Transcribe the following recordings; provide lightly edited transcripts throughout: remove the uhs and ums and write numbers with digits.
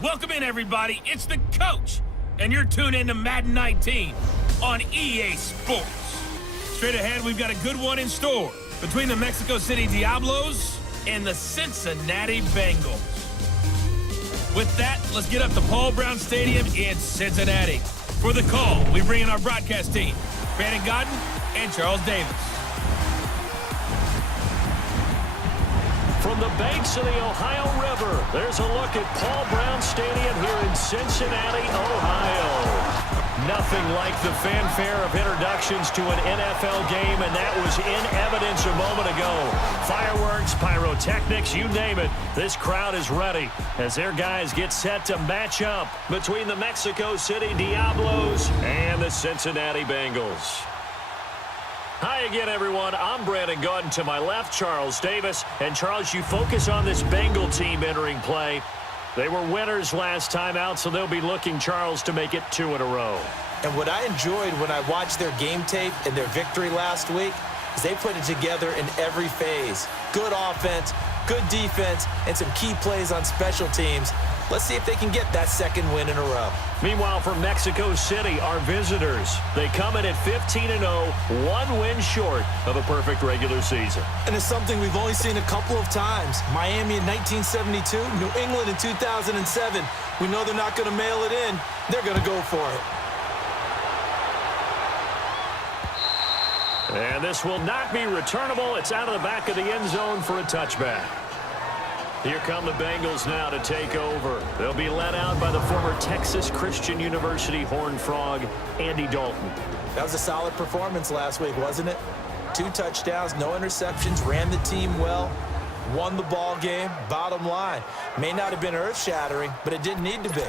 Welcome in, everybody. It's the coach, and you're tuned in to Madden 19 on EA Sports. Straight ahead, we've got a good one in store between the Mexico City Diablos and the Cincinnati Bengals. With that, let's get up to Paul Brown Stadium in Cincinnati. For the call, we bring in our broadcast team, Brandon Godden and Charles Davis. From the banks of the Ohio River, there's a look at Paul Brown Stadium here in Cincinnati, Ohio. Nothing like the fanfare of introductions to an NFL game, and that was in evidence a moment ago. Fireworks, pyrotechnics, you name it. This crowd is ready as their guys get set to match up between the Mexico City Diablos and the Cincinnati Bengals. Hi again, everyone. I'm Brandon Godden. To my left, Charles Davis. And Charles, you focus on this Bengal team entering play. They were winners last time out, so they'll be looking, Charles, to make it 2 in a row. And what I enjoyed when I watched their game tape and their victory last week is they put it together in every phase. Good offense, good defense, and some key plays on special teams. Let's see if they can get that second win in a row. Meanwhile, for Mexico City, our visitors, they come in at 15-0, 1 win short of a perfect regular season. And it's something we've only seen a couple of times. Miami in 1972, New England in 2007. We know they're not going to mail it in. They're going to go for it. And this will not be returnable. It's out of the back of the end zone for a touchback. Here come the Bengals now to take over. They'll be led out by the former Texas Christian University Horned Frog, Andy Dalton. That was a solid performance last week, wasn't it? 2 touchdowns, no interceptions, ran the team well, won the ball game. Bottom line, may not have been earth-shattering, but it didn't need to be.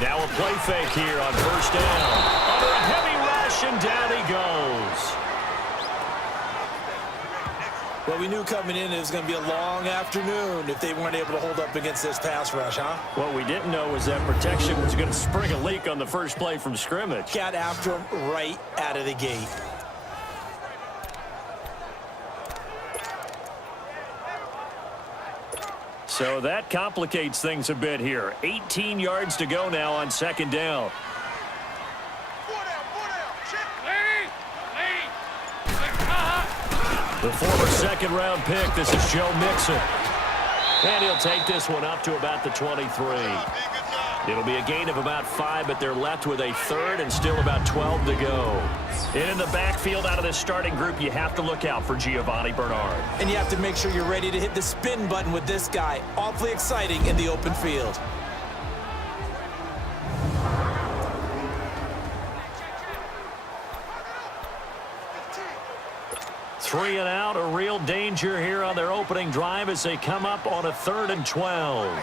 Now a play fake here on first down. Under a heavy rush, and down he goes. Well, we knew coming in it was going to be a long afternoon if they weren't able to hold up against this pass rush, huh? What we didn't know was that protection was going to spring a leak on the first play from scrimmage. Got after him right out of the gate. So that complicates things a bit here. 18 yards to go now on second down. The former second-round pick, this is Joe Mixon. And he'll take this one up to about the 23. It'll be a gain of about 5, but they're left with a third and still about 12 to go. And in the backfield out of this starting group, you have to look out for Giovanni Bernard. And you have to make sure you're ready to hit the spin button with this guy. Awfully exciting in the open field. Three and out, a real danger here on their opening drive as they come up on a 3rd and 12.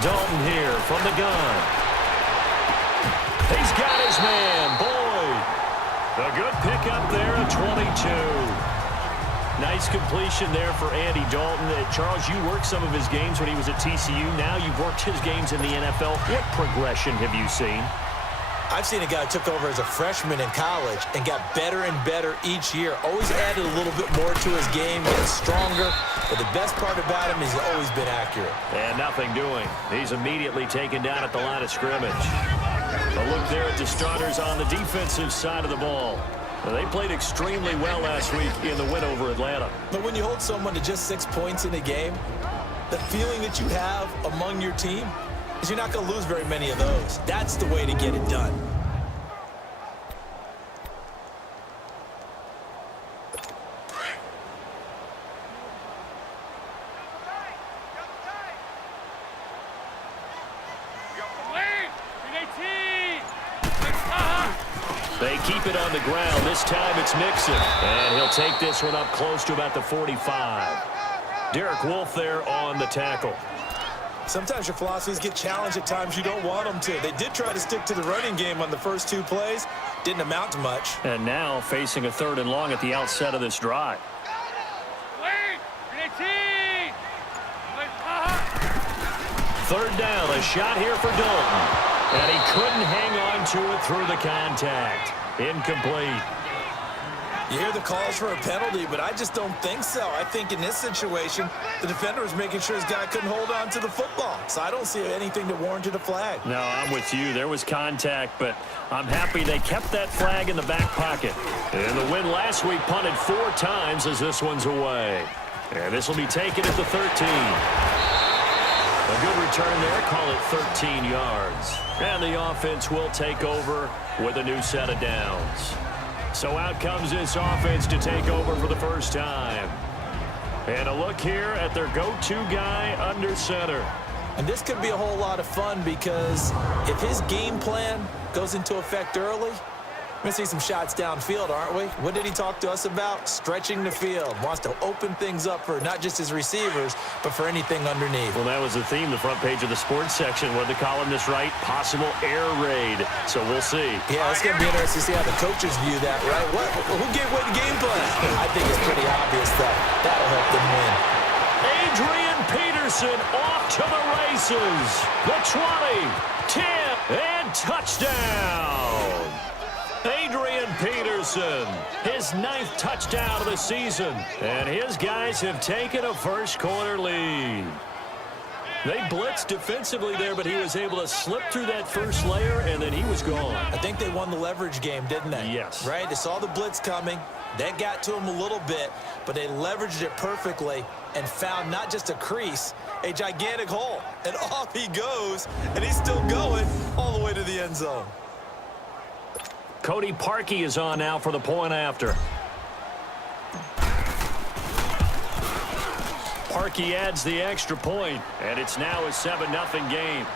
Dalton here from the gun. He's got his man, Boyd. A good pickup there at 22. Nice completion there for Andy Dalton. Charles, you worked some of his games when he was at TCU. Now you've worked his games in the NFL. What progression have you seen? I've seen a guy who took over as a freshman in college and got better and better each year. Always added a little bit more to his game, getting stronger. But the best part about him is he's always been accurate. And nothing doing. He's immediately taken down at the line of scrimmage. A look there at the starters on the defensive side of the ball. They played extremely well last week in the win over Atlanta. But when you hold someone to just 6 points in a game, the feeling that you have among your team is you're not going to lose very many of those. That's the way to get it done. They keep it on the ground. This time it's Mixon. And he'll take this one up close to about the 45. Derek Wolfe there on the tackle. Sometimes your philosophies get challenged at times you don't want them to. They did try to stick to the running game on the first 2 plays. Didn't amount to much. And now facing a 3rd and long at the outset of this drive. 3rd down, a shot here for Dalton. And he couldn't hang on to it through the contact. Incomplete. You hear the calls for a penalty, but I just don't think so. I think in this situation, the defender was making sure his guy couldn't hold on to the football. So I don't see anything that warranted a flag. No, I'm with you. There was contact, but I'm happy they kept that flag in the back pocket. And the win last week punted 4 times as this one's away. And this will be taken at the 13. A good return there. Call it 13 yards. And the offense will take over with a new set of downs. So out comes this offense to take over for the first time. And a look here at their go-to guy under center. And this could be a whole lot of fun because if his game plan goes into effect early, we're going to see some shots downfield, aren't we? What did he talk to us about? Stretching the field. Wants to open things up for not just his receivers, but for anything underneath. Well, that was the theme, the front page of the sports section. What the columnists write? Possible air raid. So we'll see. Yeah, it's going to be interesting to see how the coaches view that, right? Who gave away the game plan? I think it's pretty obvious that that'll help them win. Adrian Peterson off to the races. The 20, 10, and touchdown. Adrian Peterson, his 9th touchdown of the season. And his guys have taken a first-quarter lead. They blitzed defensively there, but he was able to slip through that first layer, and then he was gone. I think they won the leverage game, didn't they? Yes. Right? They saw the blitz coming. That got to him a little bit, but they leveraged it perfectly and found not just a crease, a gigantic hole. And off he goes, and he's still going all the way to the end zone. Cody Parkey is on now for the point after. Parkey adds the extra point, and it's now a 7-0 game.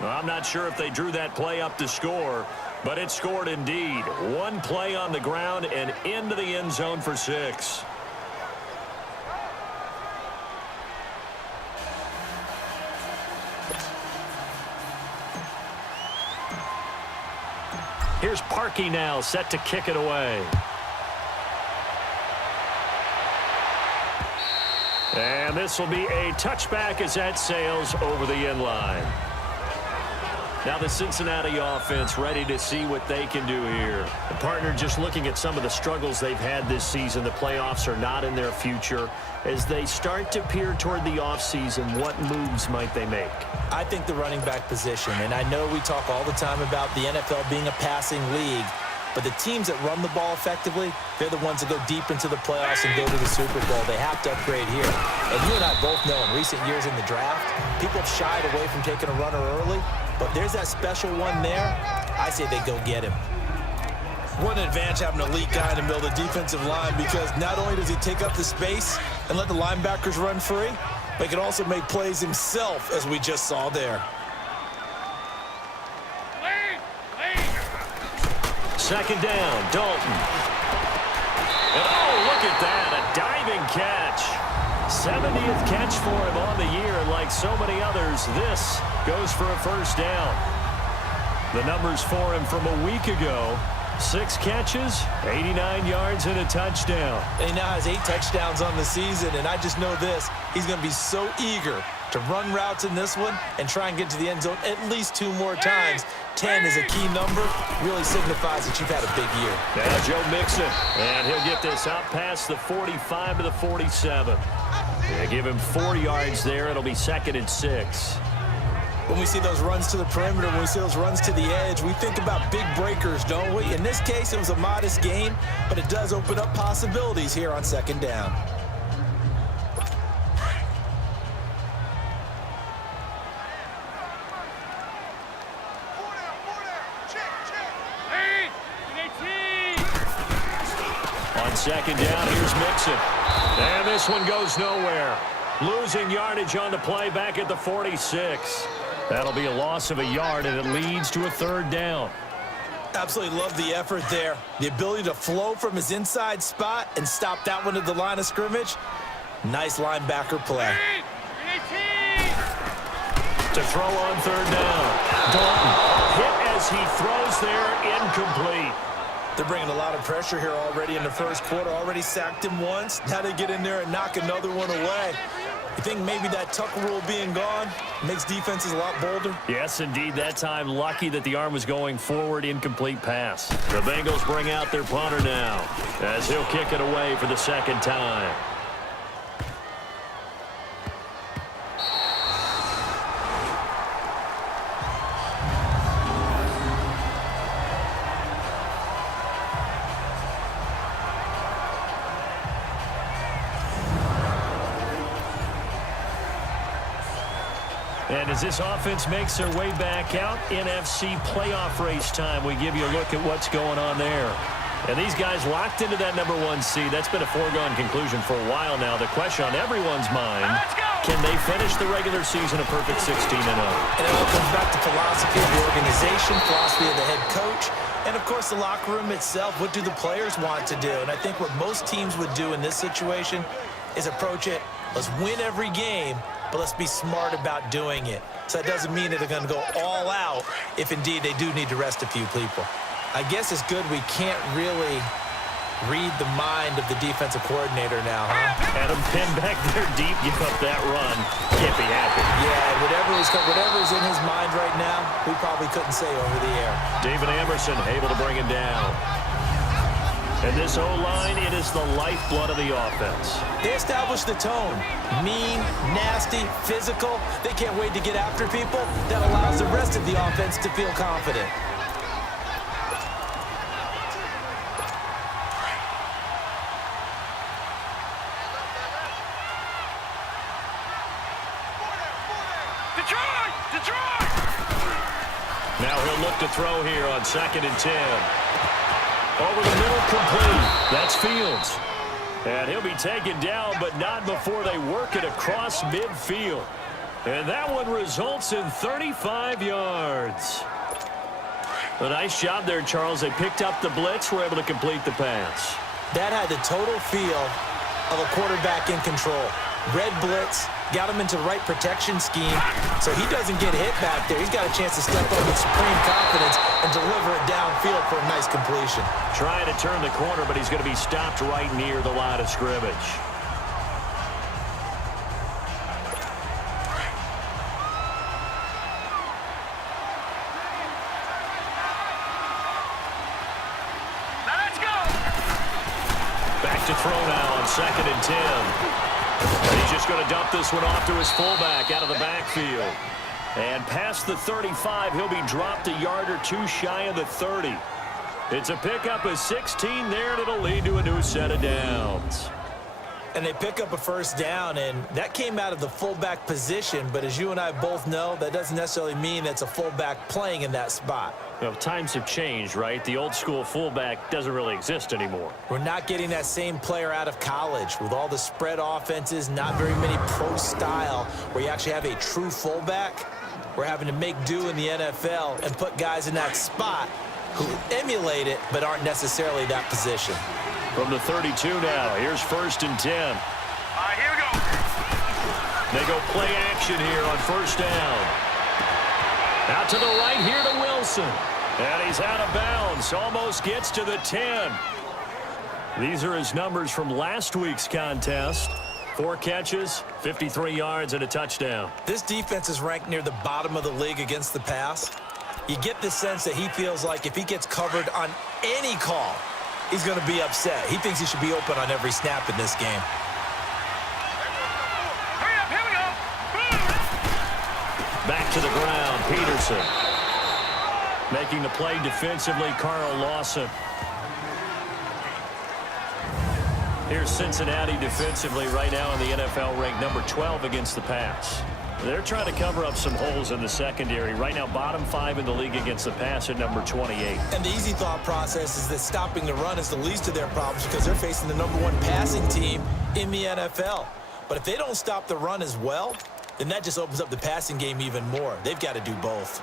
Well, I'm not sure if they drew that play up to score, but it scored indeed. 1 play on the ground and into the end zone for 6. Here's Parkey now, set to kick it away. And this will be a touchback as that sails over the end line. Now the Cincinnati offense ready to see what they can do here. The partner just looking at some of the struggles they've had this season. The playoffs are not in their future. As they start to peer toward the offseason, what moves might they make? I think the running back position, and I know we talk all the time about the NFL being a passing league, but the teams that run the ball effectively, they're the ones that go deep into the playoffs and go to the Super Bowl. They have to upgrade here. And you and I both know in recent years in the draft, people have shied away from taking a runner early, but there's that special one there. I say they go get him. What an advantage having an elite guy in the middle of the defensive line, because not only does he take up the space and let the linebackers run free, but he can also make plays himself, as we just saw there. Second down, Dalton. And oh, look at that, a diving catch. 70th catch for him on the year, and like so many others, this goes for a first down. The numbers for him from a week ago: 6 catches, 89 yards, and a touchdown. And he now has 8 touchdowns on the season, and I just know this: he's going to be so eager to run routes in this one and try and get to the end zone at least 2 more times. 10 is a key number, really signifies that you've had a big year. Now Joe Mixon, and he'll get this out past the 45 to the 47. They give him 4 yards there. It'll be 2nd and 6. When we see those runs to the perimeter, when we see those runs to the edge, we think about big breakers, don't we? In this case, it was a modest gain, but it does open up possibilities here on 2nd down. On 2nd down, here's Mixon. And this one goes nowhere. Losing yardage on the play back at the 46. That'll be a loss of a yard, and it leads to a 3rd down. Absolutely love the effort there. The ability to flow from his inside spot and stop that one at the line of scrimmage. Nice linebacker play. To throw on 3rd down. Dalton hit as he throws there, incomplete. They're bringing a lot of pressure here already in the first quarter. Already sacked him once. Now they get in there and knock another one away. You think maybe that tuck rule being gone makes defenses a lot bolder? Yes, indeed. That time, lucky that the arm was going forward. Incomplete pass. The Bengals bring out their punter now as he'll kick it away for the second time. And as this offense makes their way back out, NFC playoff race time, we give you a look at what's going on there. And these guys locked into that number 1 seed. That's been a foregone conclusion for a while now. The question on everyone's mind, can they finish the regular season a perfect 16-0? And it all comes back to philosophy of the organization, philosophy of the head coach, and, of course, the locker room itself. What do the players want to do? And I think what most teams would do in this situation is approach it, let's win every game, but let's be smart about doing it. So that doesn't mean that they're going to go all out if indeed they do need to rest a few people. I guess it's good we can't really read the mind of the defensive coordinator now, huh? Had him pinned back there deep, give up that run. Can't be happy. Yeah, whatever is in his mind right now, we probably couldn't say over the air. David Emerson able to bring him down. And this O-line, it is the lifeblood of the offense. They established the tone. Mean, nasty, physical. They can't wait to get after people. That allows the rest of the offense to feel confident. Now he'll look to throw here on 2nd and 10. Over the middle, complete. That's Fields. And he'll be taken down, but not before they work it across midfield. And that one results in 35 yards. A nice job there, Charles. They picked up the blitz, were able to complete the pass. That had the total feel of a quarterback in control. Red blitz, got him into the right protection scheme, so he doesn't get hit back there. He's got a chance to step up with supreme confidence and deliver it downfield for a nice completion. Trying to turn the corner, but he's going to be stopped right near the line of scrimmage. Let's go! Back to throw now on 2nd and 10. He's just going to dump this one off to his fullback out of the backfield. And past the 35, he'll be dropped a yard or two shy of the 30. It's a pickup of 16 there, and it'll lead to a new set of downs. And they pick up a first down, and that came out of the fullback position. But as you and I both know, that doesn't necessarily mean that's a fullback playing in that spot. Well, times have changed, right? The old school fullback doesn't really exist anymore. We're not getting that same player out of college with all the spread offenses, not very many pro style where you actually have a true fullback. We're having to make do in the NFL and put guys in that spot who emulate it but aren't necessarily that position. From the 32 now, here's 1st and 10. All right, here we go. They go play action here on 1st down. Out to the right here to Wilson. And he's out of bounds. Almost gets to the 10. These are his numbers from last week's contest. 4 catches, 53 yards, and a touchdown. This defense is ranked near the bottom of the league against the pass. You get the sense that he feels like if he gets covered on any call, he's going to be upset. He thinks he should be open on every snap in this game. Hurry up, here we go. Back to the ground, Peterson. Making the play defensively, Carl Lawson. Here's Cincinnati defensively right now in the NFL ranked number 12 against the pass. They're trying to cover up some holes in the secondary. Right now, bottom 5 in the league against the pass at number 28. And the easy thought process is that stopping the run is the least of their problems because they're facing the number 1 passing team in the NFL. But if they don't stop the run as well, then that just opens up the passing game even more. They've got to do both.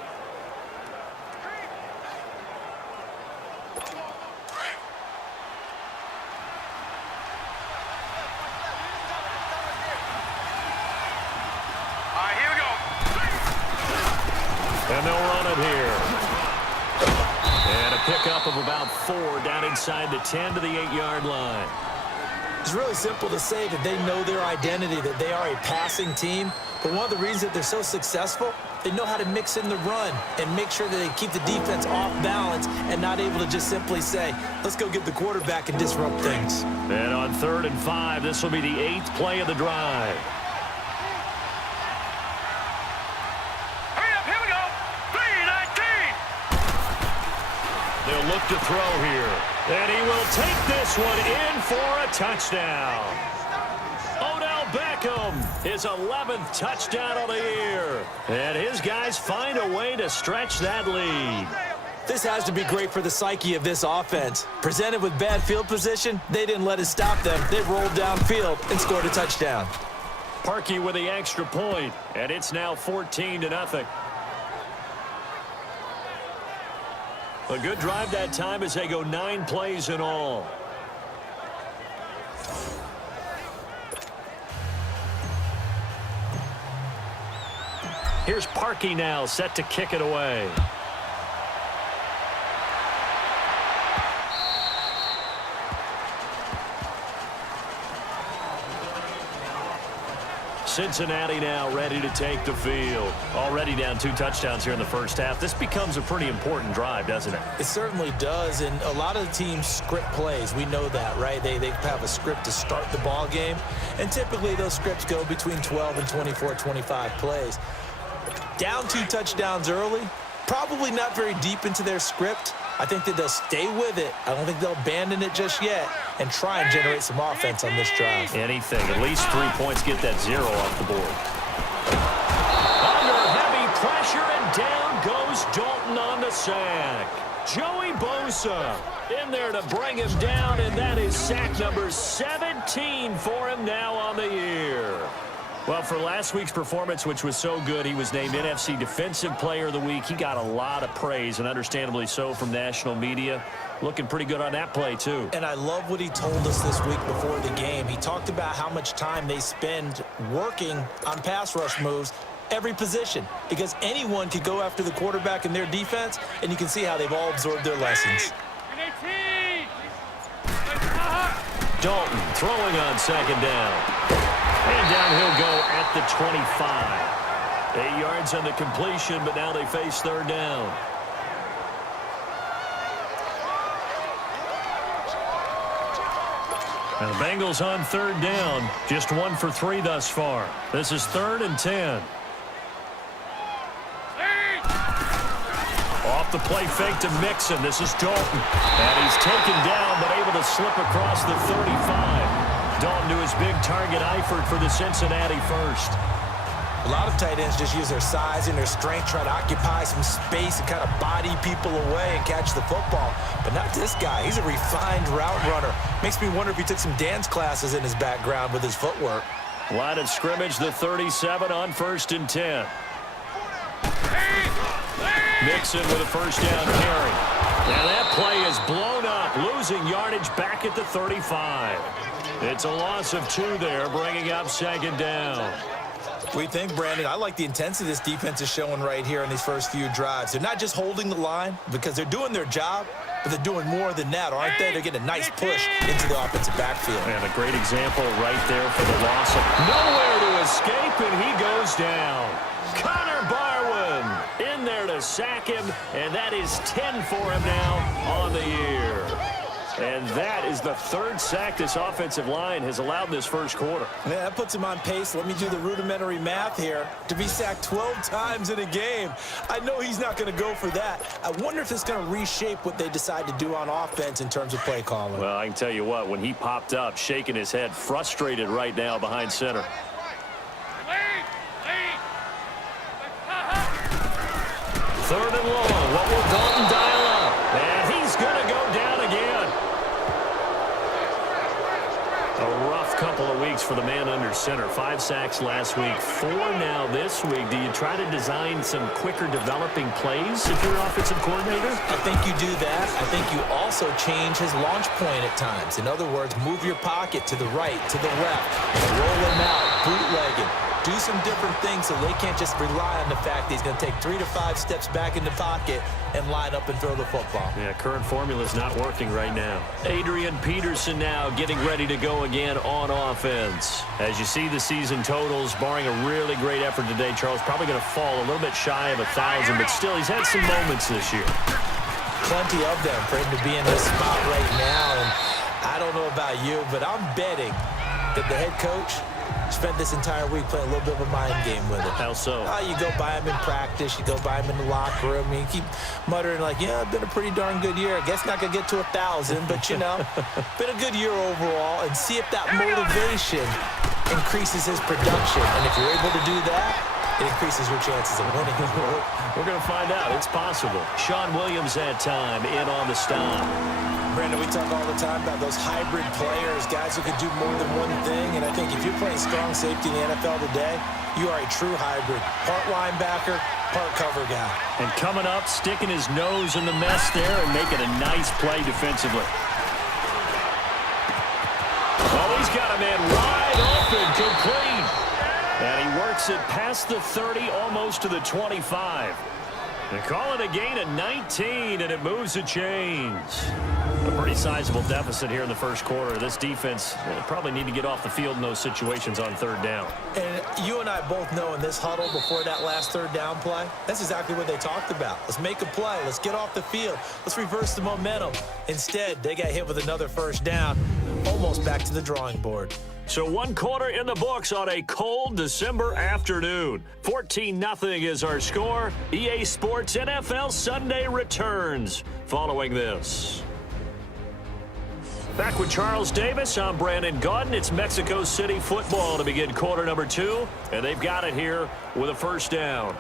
And they'll run it here. And a pickup of about 4 down inside the 10 to the 8-yard line. It's really simple to say that they know their identity, that they are a passing team. But one of the reasons that they're so successful, they know how to mix in the run and make sure that they keep the defense off balance and not able to just simply say, let's go get the quarterback and disrupt things. And on 3rd and 5, this will be the 8th play of the drive. Hurry up, here we go. 3-19. They'll look to throw here. And he will take this one in for a touchdown. Odell Beckham, his 11th touchdown of the year. And his guys find a way to stretch that lead. This has to be great for the psyche of this offense. Presented with bad field position, they didn't let it stop them. They rolled downfield and scored a touchdown. Parkey with the extra point, and it's now 14-0. A good drive that time as they go 9 plays in all. Here's Parkey now, set to kick it away. Cincinnati now ready to take the field. Already down 2 touchdowns here in the first half. This becomes a pretty important drive, doesn't it? It certainly does, and a lot of the teams script plays. We know that, right? They have a script to start the ball game, and typically those scripts go between 12 and 24, 25 plays. Down 2 touchdowns early, probably not very deep into their script. I think that they'll stay with it. I don't think they'll abandon it just yet and try and generate some offense on this drive. Anything. At least 3 points, get that 0 off the board. Under heavy pressure, and down goes Dalton on the sack. Joey Bosa in there to bring him down, and that is sack number 17 for him now on the year. Well, for last week's performance, which was so good, he was named NFC Defensive Player of the Week. He got a lot of praise, and understandably so, from national media. Looking pretty good on that play, too. And I love what he told us this week before the game. He talked about how much time they spend working on pass rush moves, every position, because anyone could go after the quarterback in their defense, and you can see how they've all absorbed their lessons. Dalton throwing on 2nd down. And down he'll go at the 25. 8 yards on the completion, but now they face 3rd down. And the Bengals on 3rd down. Just 1 for 3 thus far. This is 3rd and 10. Off the play fake to Mixon. This is Dalton. And he's taken down, but able to slip across the 35. Dalton to his big target, Eifert for the Cincinnati first. A lot of tight ends just use their size and their strength, try to occupy some space and kind of body people away and catch the football. But not this guy. He's a refined route runner. Makes me wonder if he took some dance classes in his background with his footwork. Line of scrimmage, the 37 on 1st and 10. Mixon with a 1st down carry. Now that play is blown up, losing yardage back at the 35. It's a loss of 2 there, bringing up 2nd down. What do you think, Brandon? I like the intensity this defense is showing right here in these first few drives. They're not just holding the line because they're doing their job, but they're doing more than that, aren't they? They're getting a nice push into the offensive backfield. And a great example right there for the loss of nowhere to escape, and he goes down. Connor Barwin in there to sack him, and that is 10 for him now on the year. And that is the 3rd sack this offensive line has allowed this first quarter. Yeah, that puts him on pace. Let me do the rudimentary math here. To be sacked 12 times in a game, I know he's not going to go for that. I wonder if it's going to reshape what they decide to do on offense in terms of play calling. Well, I can tell you what, when he popped up, shaking his head, frustrated right now behind center. 3rd and long. What will Dalton dial up? And he's going to go down again. A rough couple of weeks for the man under center. 5 sacks last week, 4 now this week. Do you try to design some quicker developing plays if you're an offensive coordinator? I think you do that. I think you also change his launch point at times. In other words, move your pocket to the right, to the left, roll him out, bootlegging. do some different things so they can't just rely on the fact that he's going to take 3 to 5 steps back in the pocket and line up and throw the football. Yeah, current formula is not working right now. Adrian Peterson now getting ready to go again on offense. As you see the season totals, barring a really great effort today, Charles, probably going to fall a little bit shy of 1,000, but still he's had some moments this year. Plenty of them for him to be in this spot right now. And I don't know about you, but I'm betting that the head coach spent this entire week playing a little bit of a mind game with it. How so? You go by him in practice. You go by him in the locker room. You keep muttering like, yeah, it's been a pretty darn good year. I guess not going to get to 1,000, but, you know, been a good year overall. And see if that motivation increases his production. And if you're able to do that, it increases your chances of winning. We're going to find out. It's possible. Sean Williams that time in on the stop. Brandon, we talk all the time about those hybrid players, guys who could do more than one thing. And I think if you're playing strong safety in the NFL today, you are a true hybrid. Part linebacker, part cover guy. And coming up, sticking his nose in the mess there and making a nice play defensively. Oh, he's got a man wide open, complete. And he works it past the 30, almost to the 25. They call it a gain of 19, and it moves the chains. A pretty sizable deficit here in the first quarter. This defense probably need to get off the field in those situations on third down. And you and I both know in this huddle before that last third down play, that's exactly what they talked about. Let's make a play. Let's get off the field. Let's reverse the momentum. Instead, they got hit with another first down, almost back to the drawing board. So 1 quarter in the books on a cold December afternoon. 14-0 is our score. EA Sports NFL Sunday returns following this. Back with Charles Davis, I'm Brandon Gaudin. It's Mexico City football to begin quarter number 2, and they've got it here with a first down.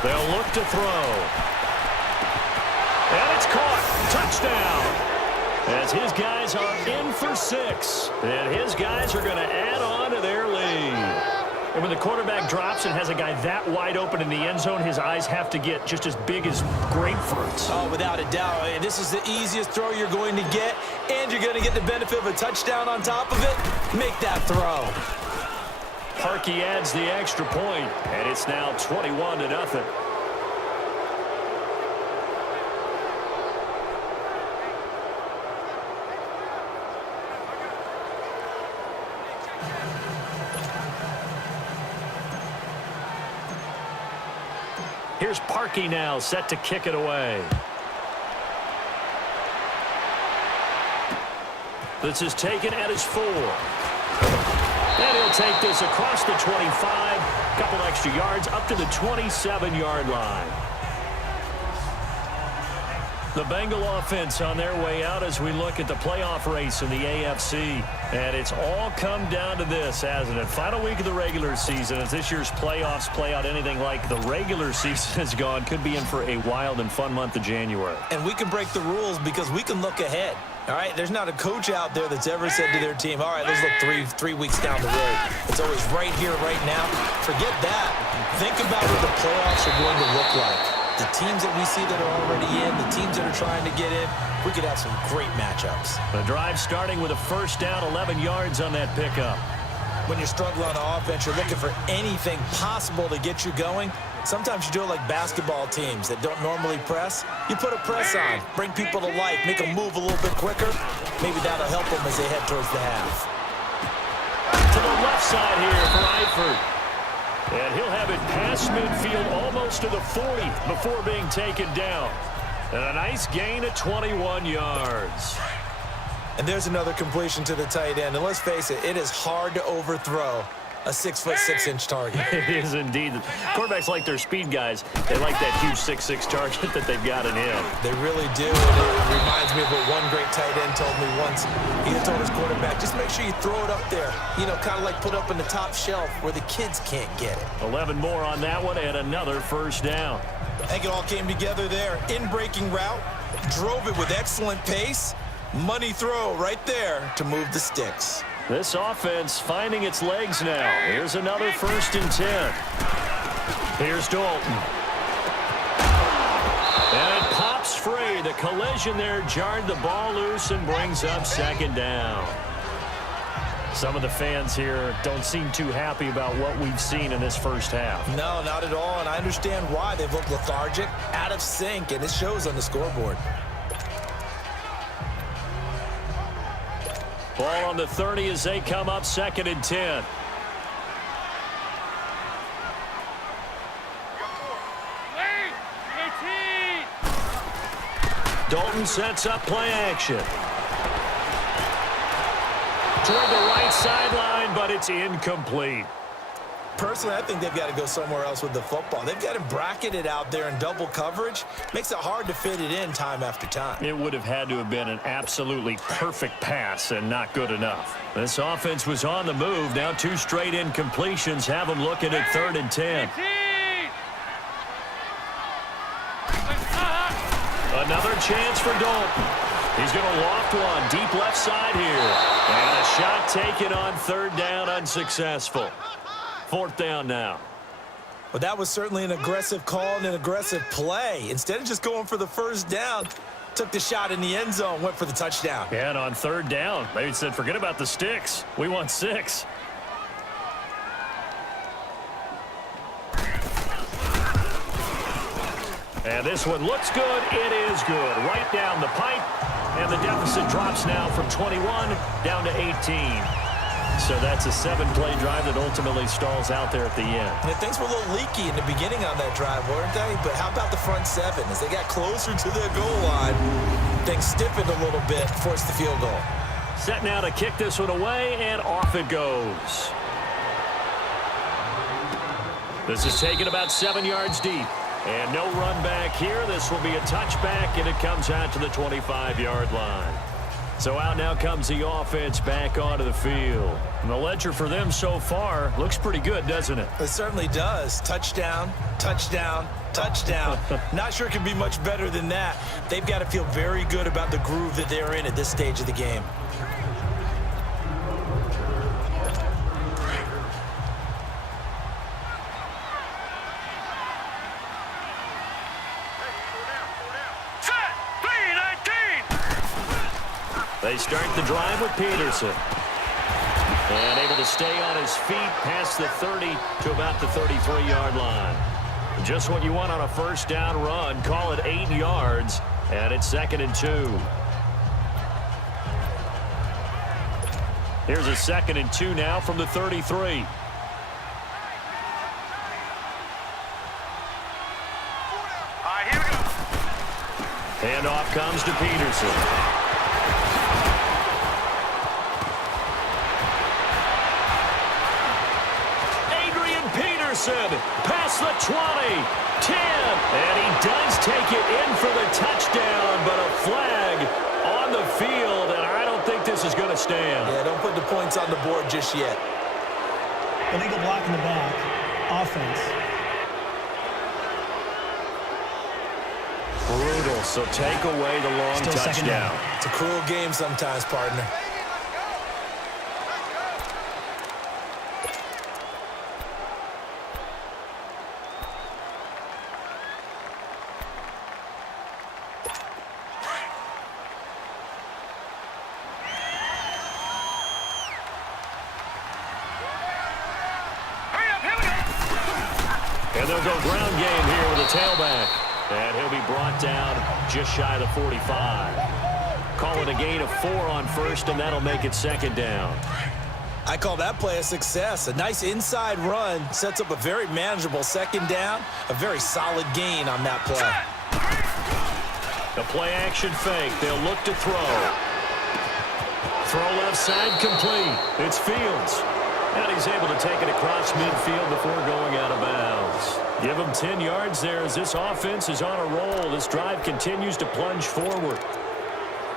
They'll look to throw. And it's caught. Touchdown. As his guys are in for 6. And his guys are going to add on to their lead. And when the quarterback drops and has a guy that wide open in the end zone, his eyes have to get just as big as grapefruits. Oh, without a doubt. And this is the easiest throw you're going to get, and you're going to get the benefit of a touchdown on top of it. Make that throw. Parkey adds the extra point, and it's now 21-0. Here's Parkey now, set to kick it away. This is taken at his 4. And he'll take this across the 25, couple extra yards up to the 27-yard line. The Bengal offense on their way out as we look at the playoff race in the AFC. And it's all come down to this, hasn't it? Final week of the regular season. As this year's playoffs play out anything like the regular season has gone, could be in for a wild and fun month of January. And we can break the rules because we can look ahead. All right, there's not a coach out there that's ever said to their team, all right, let's look three weeks down the road. It's always right here, right now. Forget that. Think about what the playoffs are going to look like. The teams that we see that are already in, the teams that are trying to get in, we could have some great matchups. The drive starting with a first down, 11 yards on that pickup. When you're struggling on offense, you're looking for anything possible to get you going. Sometimes you do it like basketball teams that don't normally press. You put a press on, bring people to life, make them move a little bit quicker. Maybe that'll help them as they head towards the half. To the left side here for Eifert. And he'll have it past midfield almost to the 40 before being taken down. And a nice gain of 21 yards. And there's another completion to the tight end. And let's face it, it is hard to overthrow a 6'6" target. It is indeed. Quarterbacks like their speed guys. They like that huge 6'6" target that they've got in him. They really do. And it reminds me of what one great tight end told me once. He told his quarterback, just make sure you throw it up there. You know, kind of like put up in the top shelf where the kids can't get it. 11 more on that one and another first down. I think it all came together there. In-breaking route. Drove it with excellent pace. Money throw right there to move the sticks. This offense finding its legs now. Here's another 1st and 10. Here's Dalton. And it pops free. The collision there jarred the ball loose and brings up second down. Some of the fans here don't seem too happy about what we've seen in this first half. No, not at all, and I understand why. They've looked lethargic, out of sync, and it shows on the scoreboard. Ball on the 30 as they come up 2nd and 10. Dalton sets up play action. Toward the right sideline, but it's incomplete. Personally, I think they've got to go somewhere else with the football. They've got him bracketed out there in double coverage. Makes it hard to fit it in time after time. It would have had to have been an absolutely perfect pass and not good enough. This offense was on the move. Now 2 straight incompletions have them looking at 3rd and 10. Another chance for Dalton. He's going to loft one deep left side here. And a shot taken on 3rd down, unsuccessful. 4th down now. But that was certainly an aggressive call and an aggressive play. Instead of just going for the first down, took the shot in the end zone, went for the touchdown. And on 3rd down, they said, forget about the sticks. We want 6. And this one looks good. It is good. Right down the pipe. And the deficit drops now from 21 down to 18. So that's a 7-play drive that ultimately stalls out there at the end. And things were a little leaky in the beginning on that drive, weren't they? But how about the front 7? As they got closer to the goal line, things stiffened a little bit, forced the field goal. Set now to kick this one away, and off it goes. This is taken about 7 yards deep. And no run back here. This will be a touchback, and it comes out to the 25-yard line. So out now comes the offense back onto the field. And the ledger for them so far looks pretty good, doesn't it? It certainly does. Touchdown, touchdown, touchdown. Not sure it can be much better than that. They've got to feel very good about the groove that they're in at this stage of the game. They start the drive with Peterson. And able to stay on his feet past the 30 to about the 33-yard line. Just what you want on a first down run. Call it 8 yards. And it's 2nd and 2. Here's a 2nd and 2 now from the 33. Handoff comes to Peterson. Past the 20, 10, and he does take it in for the touchdown, but a flag on the field, and I don't think this is going to stand. Yeah, don't put the points on the board just yet. Illegal block in the back. Offense. Brutal, so take away the long Still touchdown. It's a cruel game sometimes, partner. And they'll go ground game here with a tailback. And he'll be brought down just shy of the 45. Call it a gain of 4 on first, and that'll make it 2nd down. I call that play a success. A nice inside run sets up a very manageable 2nd down. A very solid gain on that play. The play action fake. They'll look to throw. Throw left side complete. It's Fields. And he's able to take it across midfield before going out of bounds. Give him 10 yards there as this offense is on a roll. This drive continues to plunge forward.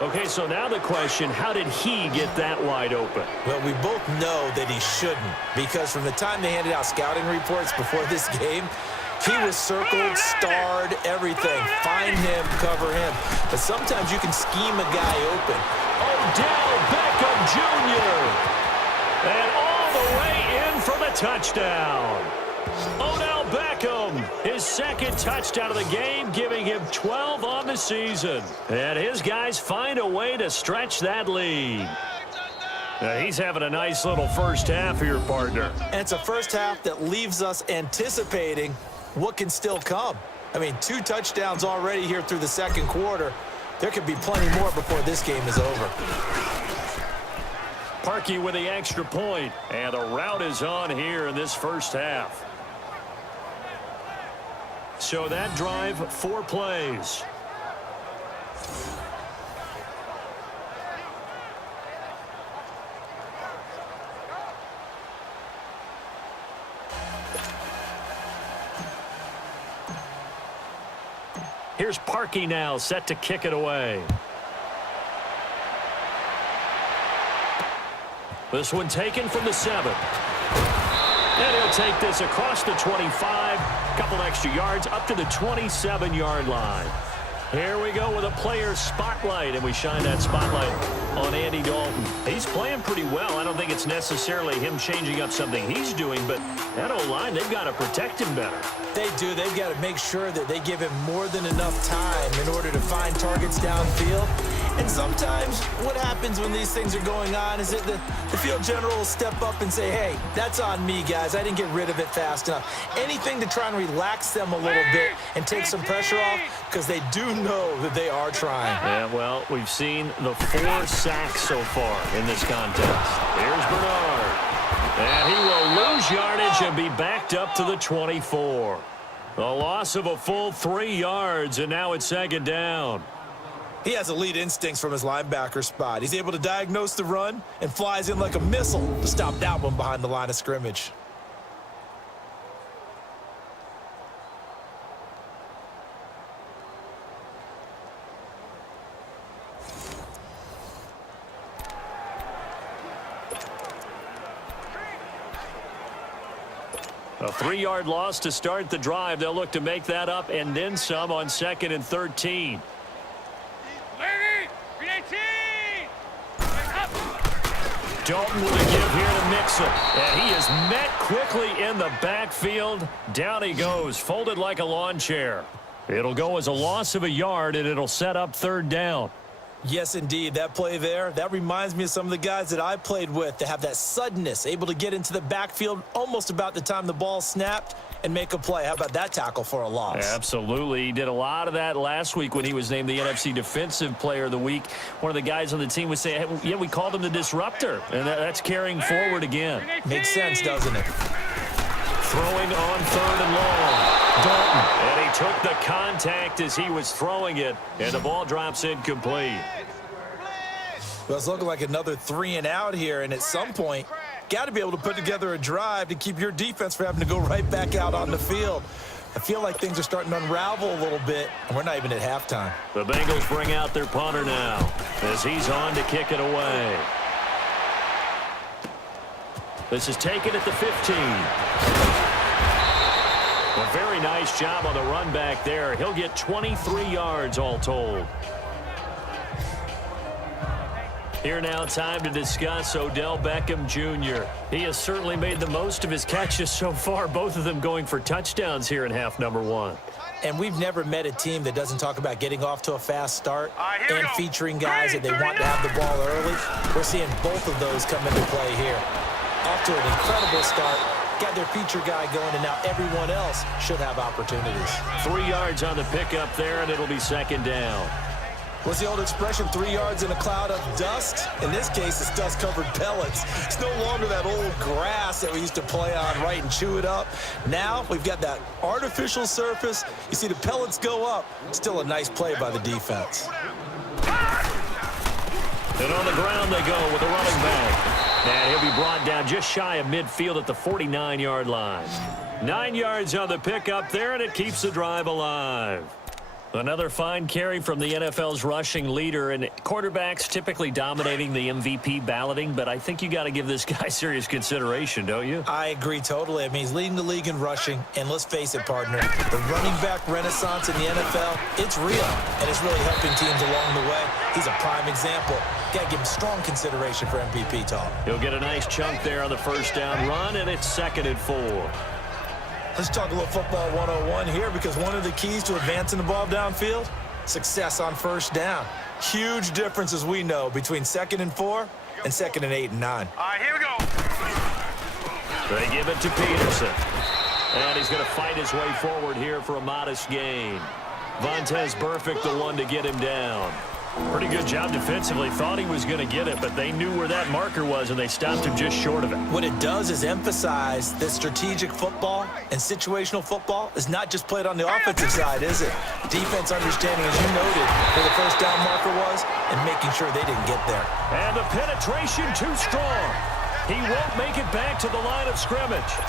Okay, so now the question, how did he get that wide open? Well, we both know that he shouldn't, because from the time they handed out scouting reports before this game, he was circled, starred, everything. Find him, cover him. But sometimes you can scheme a guy open. Odell Beckham Jr. And all the way in for the touchdown. Odell Beckham, his second touchdown of the game, giving him 12 on the season. And his guys find a way to stretch that lead. He's having a nice little first half here, partner. And it's a first half that leaves us anticipating what can still come. I mean, 2 touchdowns already here through the second quarter. There could be plenty more before this game is over. Parkey with the extra point, and the route is on here in this first half. So that drive, 4 plays. Here's Parkey now, set to kick it away. This one taken from the 7. And he'll take this across the 25, couple extra yards up to the 27-yard line. Here we go with a player spotlight, and we shine that spotlight on Andy Dalton. He's playing pretty well. I don't think it's necessarily him changing up something he's doing, but that O-line, they've got to protect him better. They do. They've got to make sure that they give him more than enough time in order to find targets downfield. And sometimes what happens when these things are going on is that the field general will step up and say, hey, that's on me, guys. I didn't get rid of it fast enough. Anything to try and relax them a little bit and take some pressure off, because they do know that they are trying. Yeah, well, we've seen the 4 sacks so far in this contest. Here's Bernard. And he will lose yardage and be backed up to the 24. A loss of a full 3 yards, and now it's second down. He has elite instincts from his linebacker spot. He's able to diagnose the run and flies in like a missile to stop that one behind the line of scrimmage. A 3-yard loss to start the drive. They'll look to make that up and then some on 2nd and 13. Dalton with a give here to Mixon. And he is met quickly in the backfield. Down he goes, folded like a lawn chair. It'll go as a loss of a yard, and it'll set up 3rd down. Yes, indeed. That play there, that reminds me of some of the guys that I played with that have that suddenness, able to get into the backfield almost about the time the ball snapped and make a play. How about that tackle for a loss? Absolutely. He did a lot of that last week when he was named the NFC Defensive Player of the Week. One of the guys on the team would say, hey, yeah, we called him the disruptor, and that's carrying forward again. Makes sense, doesn't it? Throwing on 3rd and long. Dalton. And he took the contact as he was throwing it, and the ball drops incomplete. Well, it's looking like another 3 and out here, and at some point, got to be able to put together a drive to keep your defense from having to go right back out on the field. I feel like things are starting to unravel a little bit, and we're not even at halftime. The Bengals bring out their punter now as he's on to kick it away. This is taken at the 15. A very nice job on the run back there. He'll get 23 yards all told. Here now, time to discuss Odell Beckham Jr. He has certainly made the most of his catches so far, both of them going for touchdowns here in half number 1. And we've never met a team that doesn't talk about getting off to a fast start and featuring guys that they want to have the ball early. We're seeing both of those come into play here. Off to an incredible start. Got their feature guy going, and now everyone else should have opportunities. 3 yards on the pickup there, and it'll be second down. What's the old expression, 3 yards in a cloud of dust? In this case, it's dust-covered pellets. It's no longer that old grass that we used to play on, right, and chew it up. Now we've got that artificial surface. You see the pellets go up. Still a nice play by the defense. And on the ground they go with a running back. And he'll be brought down just shy of midfield at the 49-yard line. 9 yards on the pickup there, and it keeps the drive alive. Another fine carry from the NFL's rushing leader, and quarterbacks typically dominating the MVP balloting, but I think you got to give this guy serious consideration, don't you? I agree totally. I mean, he's leading the league in rushing, and let's face it, partner, the running back renaissance in the NFL, it's real, and it's really helping teams along the way. He's a prime example. Got to give him strong consideration for MVP talk. He'll get a nice chunk there on the first down run, and it's 2nd and 4. Let's talk a little football 101 here, because one of the keys to advancing the ball downfield, success on first down. Huge difference, as we know, between 2nd and 4 and 2nd and 8 and 9. All right, here we go. They give it to Peterson. And he's going to fight his way forward here for a modest gain. Vontaze Burfict, the one to get him down. Pretty good job defensively. Thought he was going to get it, but they knew where that marker was, and they stopped him just short of it. What it does is emphasize that strategic football and situational football is not just played on the offensive side, is it? Defense understanding, as you noted, where the first down marker was and making sure they didn't get there. And the penetration too strong. He won't make it back to the line of scrimmage.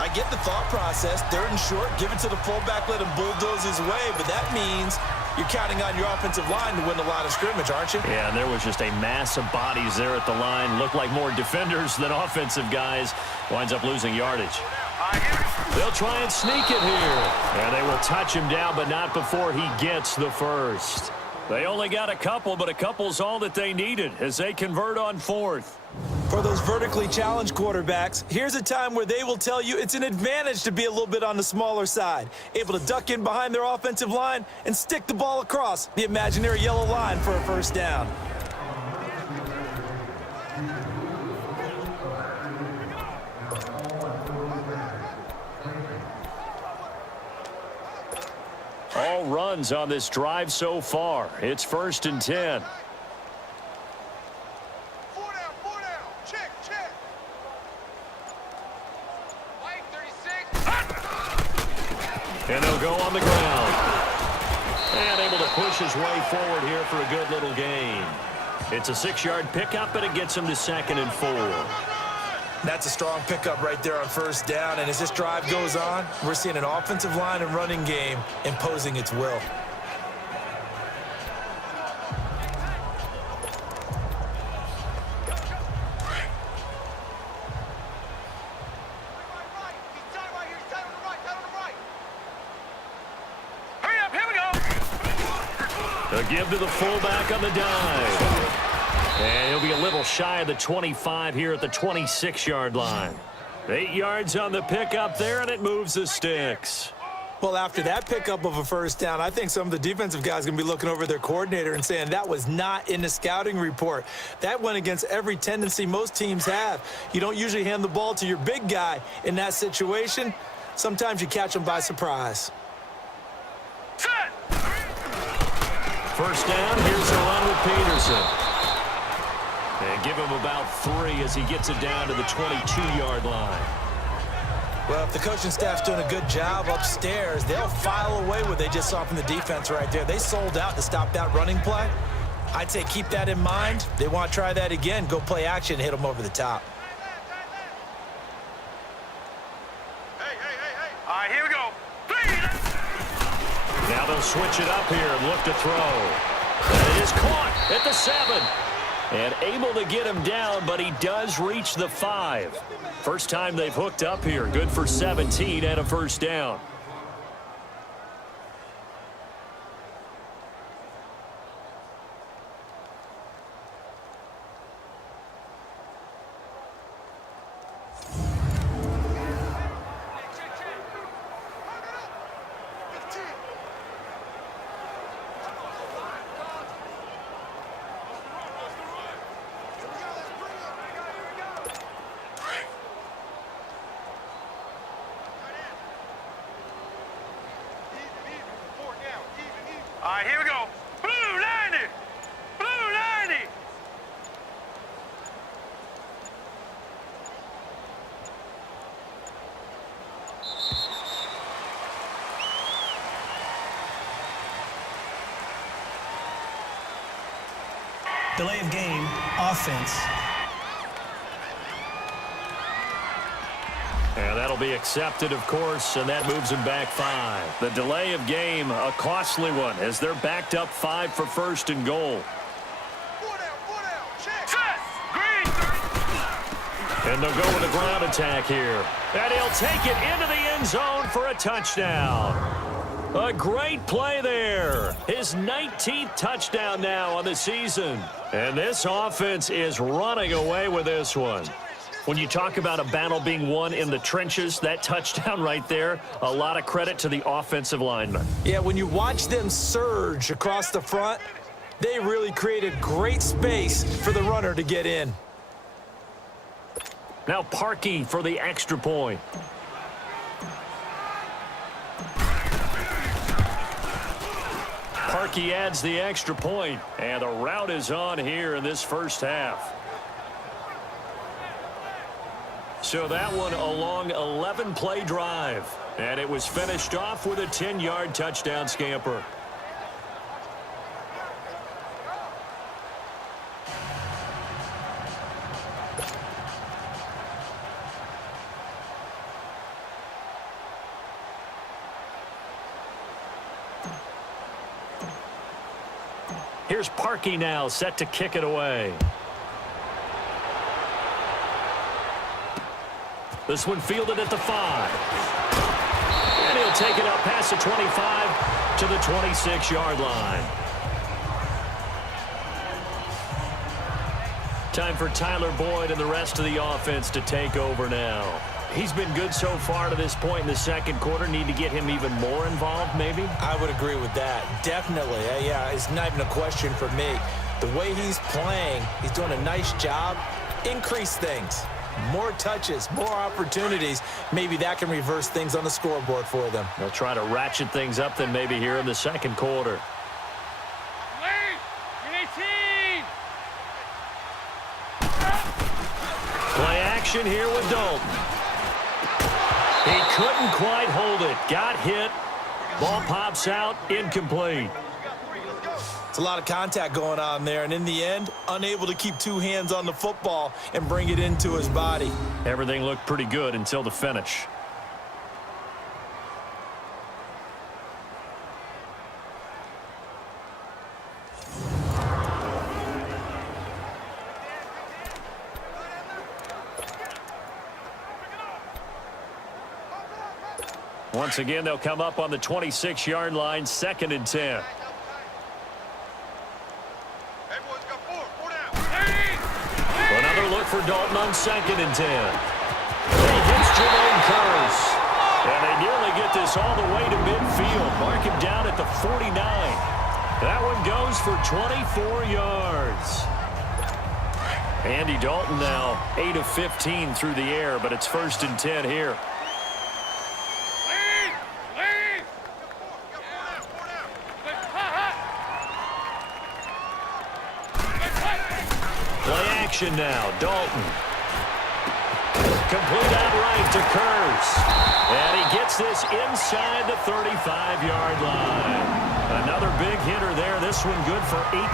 I get the thought process. 3rd and short, give it to the fullback, let him bulldoze his way, but that means you're counting on your offensive line to win the line of scrimmage, aren't you? Yeah, and there was just a mass of bodies there at the line. Looked like more defenders than offensive guys. Winds up losing yardage. They'll try and sneak it here. And they will touch him down, but not before he gets the first. They only got a couple, but a couple's all that they needed as they convert on 4th. For those vertically challenged quarterbacks, here's a time where they will tell you it's an advantage to be a little bit on the smaller side, able to duck in behind their offensive line and stick the ball across the imaginary yellow line for a first down. All runs on this drive so far. It's 1st and 10. Four down. Check. White 36. And they'll go on the ground. And able to push his way forward here for a good little gain. It's a 6-yard pickup, but it gets him to 2nd and 4. That's a strong pickup right there on first down, and as this drive goes on, we're seeing an offensive line and running game imposing its will. Hurry up, here we go. They'll give to the fullback on the dive. And he'll be a little shy of the 25 here at the 26-yard line. 8 yards on the pickup there, and it moves the sticks. Well, after that pickup of a first down, I think some of the defensive guys are going to be looking over their coordinator and saying that was not in the scouting report. That went against every tendency most teams have. You don't usually hand the ball to your big guy in that situation. Sometimes you catch them by surprise. Set. First down, here's the run with Peterson. And give him about 3 as he gets it down to the 22-yard line. Well, if the coaching staff's doing a good job upstairs, they'll file away what they just saw from the defense right there. They sold out to stop that running play. I'd say keep that in mind. They want to try that again. Go play action, hit them over the top. Hey. All right, here we go. Now they'll switch it up here and look to throw. And it is caught at the 7. And able to get him down, but he does reach the 5. First time they've hooked up here. Good for 17 and a first down. All right, here we go. Blue 90. Blue 90. Delay of game, offense. And that'll be accepted, of course, and that moves him back 5. The delay of game, a costly one, as they're backed up 5 for first and goal. Four down. Check. Set. Green. And they'll go with a ground attack here. And he'll take it into the end zone for a touchdown. A great play there. His 19th touchdown now on the season. And this offense is running away with this one. When you talk about a battle being won in the trenches, that touchdown right there, a lot of credit to the offensive linemen. Yeah, when you watch them surge across the front, they really created great space for the runner to get in. Now Parkey for the extra point. Parkey adds the extra point, and the route is on here in this first half. So that one a long 11-play drive, and it was finished off with a 10-yard touchdown scamper. Here's Parkey now, set to kick it away. This one fielded at the 5. And he'll take it up past the 25 to the 26-yard line. Time for Tyler Boyd and the rest of the offense to take over now. He's been good so far to this point in the second quarter. Need to get him even more involved, maybe? I would agree with that. Definitely. Yeah, it's not even a question for me. The way he's playing, he's doing a nice job. Increase things. More touches, more opportunities. Maybe that can reverse things on the scoreboard for them. They'll try to ratchet things up then maybe here in the second quarter. Play action here with Dalton. He couldn't quite hold it. Got hit. Ball pops out. Incomplete. It's a lot of contact going on there, and in the end, unable to keep two hands on the football and bring it into his body. Everything looked pretty good until the finish. Once again, they'll come up on the 26-yard line, 2nd and 10. Another look for Dalton on 2nd and 10. He hits Jermaine Curse. And they nearly get this all the way to midfield. Mark him down at the 49. That one goes for 24 yards. Andy Dalton now 8 of 15 through the air, but it's 1st and 10 here. Now, Dalton. Complete outright to Curse. And he gets this inside the 35-yard line. Another big hitter there. This one good for 18.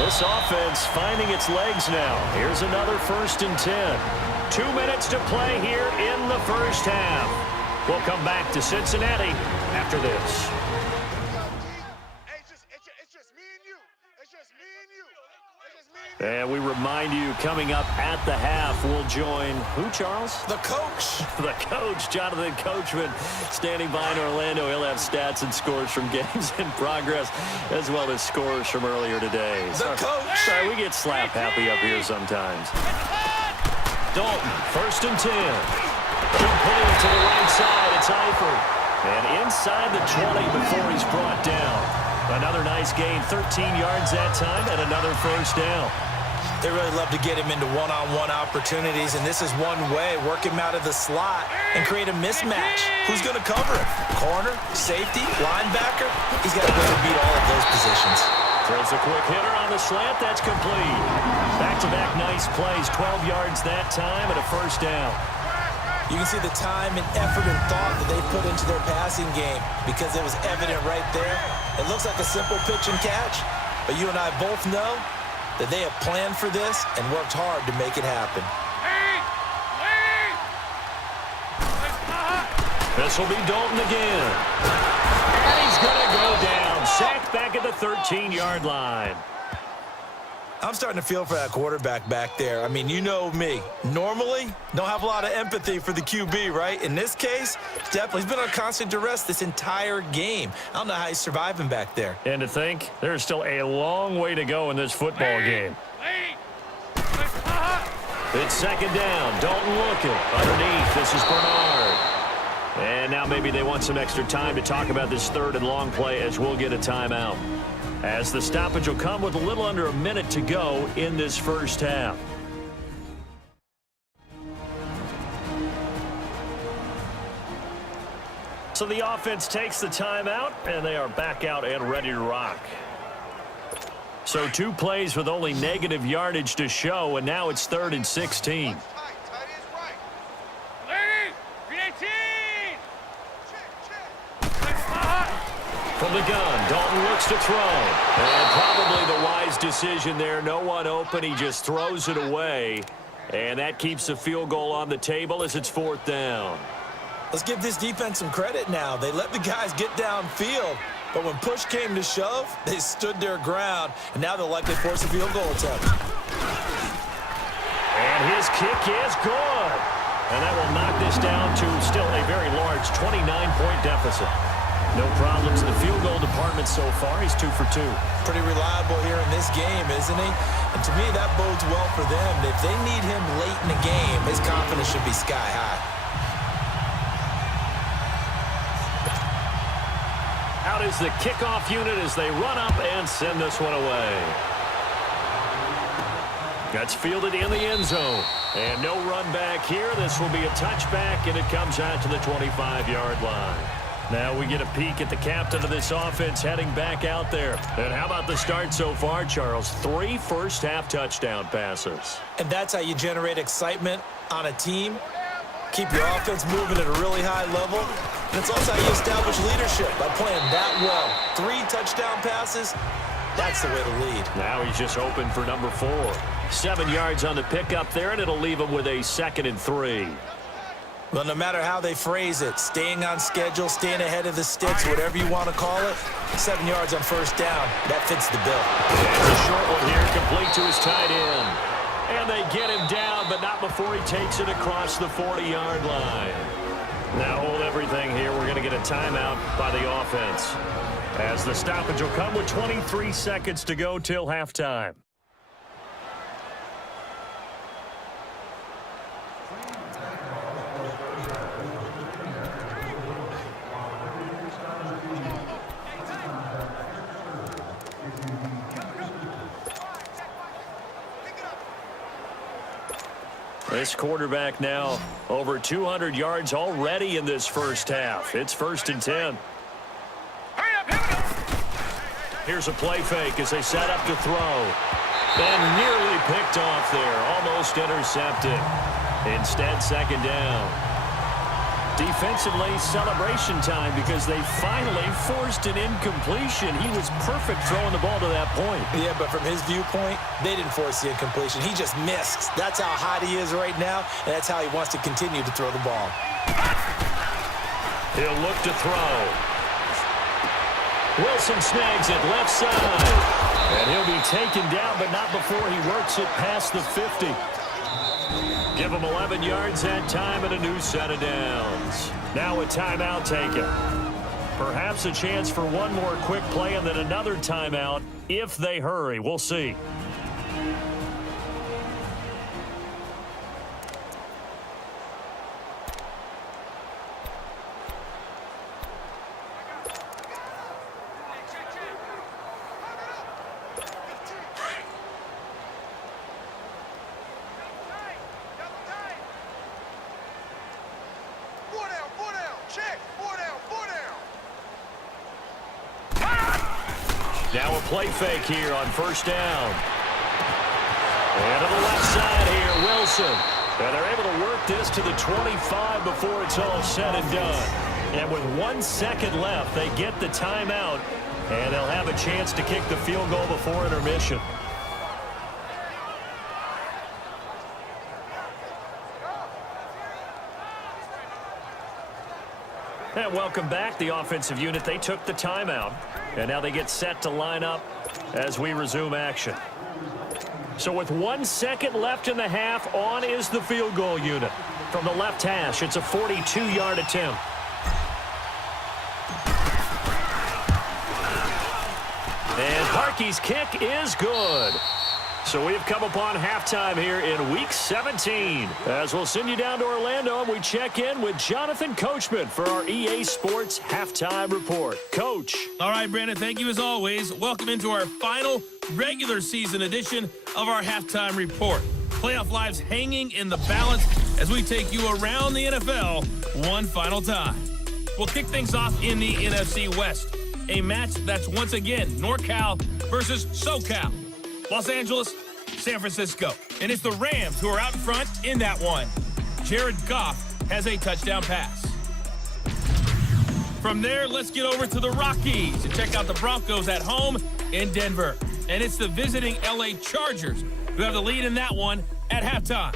This offense finding its legs now. Here's another 1st and 10. 2 minutes to play here in the first half. We'll come back to Cincinnati after this. And we remind you, coming up at the half, we'll join who, Charles? The coach. The coach, Jonathan Coachman, standing by in Orlando. He'll have stats and scores from games in progress, as well as scores from earlier today. The coach. Sorry, we get slap happy up here sometimes. Dalton, 1st and 10. Complete to the right side. It's Eifert. And inside the 20 before he's brought down. Another nice gain, 13 yards that time, and another 1st down. They really love to get him into one-on-one opportunities, and this is one way. Work him out of the slot and create a mismatch. Who's going to cover him? Corner, safety, linebacker? He's got to go and beat all of those positions. Throws a quick hitter on the slant. That's complete. Back-to-back nice plays, 12 yards that time, and a 1st down. You can see the time and effort and thought that they put into their passing game because it was evident right there. It looks like a simple pitch and catch, but you and I both know that they have planned for this and worked hard to make it happen. This will be Dalton again. And he's going to go down. Sacked back at the 13-yard line. I'm starting to feel for that quarterback back there. I mean, you know me. Normally, don't have a lot of empathy for the QB, right? In this case, definitely. He's been on constant duress this entire game. I don't know how he's surviving back there. And to think, there's still a long way to go in this football game. It's second down. Dalton looking. Underneath, this is Bernard. And now maybe they want some extra time to talk about this third and long play as we'll get a timeout. As the stoppage will come with a little under a minute to go in this first half. So the offense takes the timeout, and they are back out and ready to rock. So 2 plays with only negative yardage to show, and now it's 3rd and 16. From the gun, Dalton looks to throw. And probably the wise decision there. No one open. He just throws it away. And that keeps the field goal on the table as it's 4th down. Let's give this defense some credit now. They let the guys get downfield. But when push came to shove, they stood their ground. And now they'll likely force a field goal attempt. And his kick is good. And that will knock this down to still a very large 29-point deficit. No problems in the field goal department so far. He's 2 for 2. Pretty reliable here in this game, isn't he? And to me, that bodes well for them. If they need him late in the game, his confidence should be sky high. Out is the kickoff unit as they run up and send this one away. That's fielded in the end zone. And no run back here. This will be a touchback, and it comes out to the 25-yard line. Now we get a peek at the captain of this offense heading back out there. And how about the start so far, Charles? 3 first-half touchdown passes. And that's how you generate excitement on a team. Keep your offense moving at a really high level. And it's also how you establish leadership by playing that well. 3 touchdown passes, that's the way to lead. Now he's just open for number 4. 7 yards on the pickup there, and it'll leave him with a 2nd and 3. Well, no matter how they phrase it, staying on schedule, staying ahead of the sticks, whatever you want to call it, 7 yards on first down, that fits the bill. It's a short one here, complete to his tight end. And they get him down, but not before he takes it across the 40-yard line. Now hold everything here. We're going to get a timeout by the offense. As the stoppage will come with 23 seconds to go till halftime. This quarterback now over 200 yards already in this first half. It's 1st and 10. Here's a play fake as they set up to throw. And nearly picked off there. Almost intercepted. Instead, 2nd down. Defensively, celebration time because they finally forced an incompletion. He was perfect throwing the ball to that point. Yeah, but from his viewpoint, they didn't force the incompletion. He just missed. That's how hot he is right now, and that's how he wants to continue to throw the ball. He'll look to throw. Wilson snags it left side. And he'll be taken down, but not before he works it past the 50. Give him 11 yards that time and a new set of downs. Now a timeout taken. Perhaps a chance for one more quick play and then another timeout if they hurry. We'll see. Now a play fake here on first down. And to the left side here, Wilson. And they're able to work this to the 25 before it's all said and done. And with 1 second left, they get the timeout. And they'll have a chance to kick the field goal before intermission. And welcome back, the offensive unit. They took the timeout, and now they get set to line up as we resume action. So with 1 second left in the half, on is the field goal unit. From the left hash, it's a 42-yard attempt. And Harkey's kick is good. So we've come upon halftime here in Week 17. As we'll send you down to Orlando, and we check in with Jonathan Coachman for our EA Sports Halftime Report. Coach. All right, Brandon, thank you as always. Welcome into our final regular season edition of our Halftime Report. Playoff lives hanging in the balance as we take you around the NFL one final time. We'll kick things off in the NFC West. A match that's once again NorCal versus SoCal. Los Angeles, San Francisco. And it's the Rams who are out in front in that one. Jared Goff has a touchdown pass. From there, let's get over to the Rockies and check out the Broncos at home in Denver. And it's the visiting LA Chargers who have the lead in that one at halftime.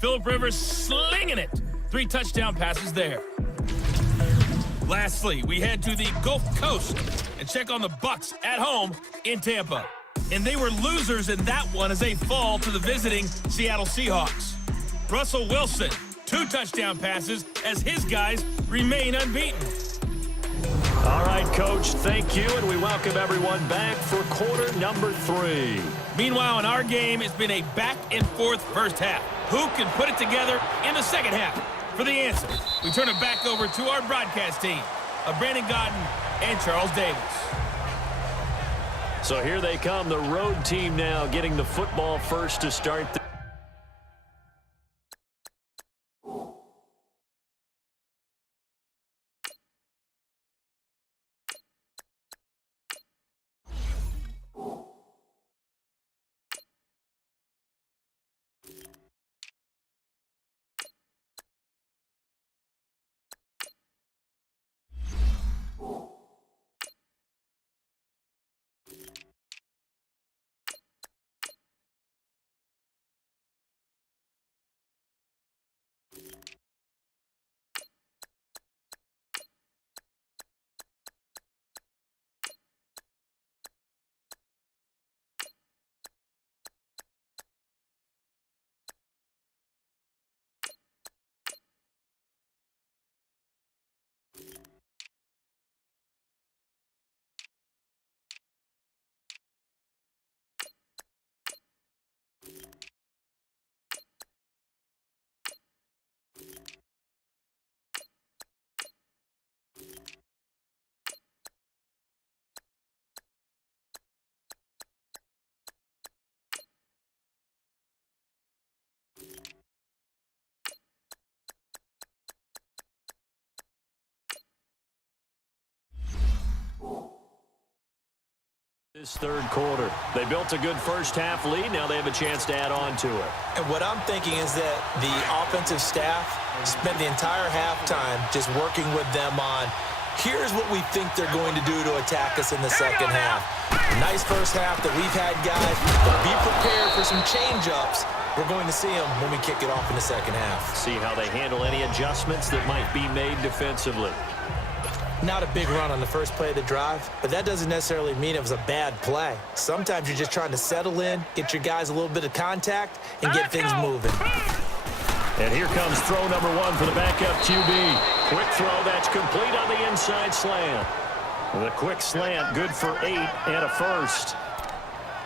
Phillip Rivers slinging it. 3 touchdown passes there. Lastly, we head to the Gulf Coast and check on the Bucs at home in Tampa. And they were losers in that one as they fall to the visiting Seattle Seahawks. Russell Wilson, 2 touchdown passes as his guys remain unbeaten. All right, Coach, thank you, and we welcome everyone back for quarter number 3. Meanwhile, in our game, it's been a back-and-forth first half. Who can put it together in the second half? For the answer, we turn it back over to our broadcast team of Brandon Godden and Charles Davis. So here they come, the road team now getting the football first to start the this third quarter. They built a good first half lead. Now they have a chance to add on to it. And what I'm thinking is that the offensive staff spent the entire halftime just working with them on, here's what we think they're going to do to attack us in the second half. Nice first half that we've had, guys, but be prepared for some change-ups. We're going to see them when we kick it off in the second half. See how they handle any adjustments that might be made defensively. Not a big run on the first play of the drive, but that doesn't necessarily mean it was a bad play. Sometimes you're just trying to settle in, get your guys a little bit of contact, and get things moving. And here comes throw number 1 for the backup QB. Quick throw, that's complete on the inside slant. The quick slant, good for 8 and a first.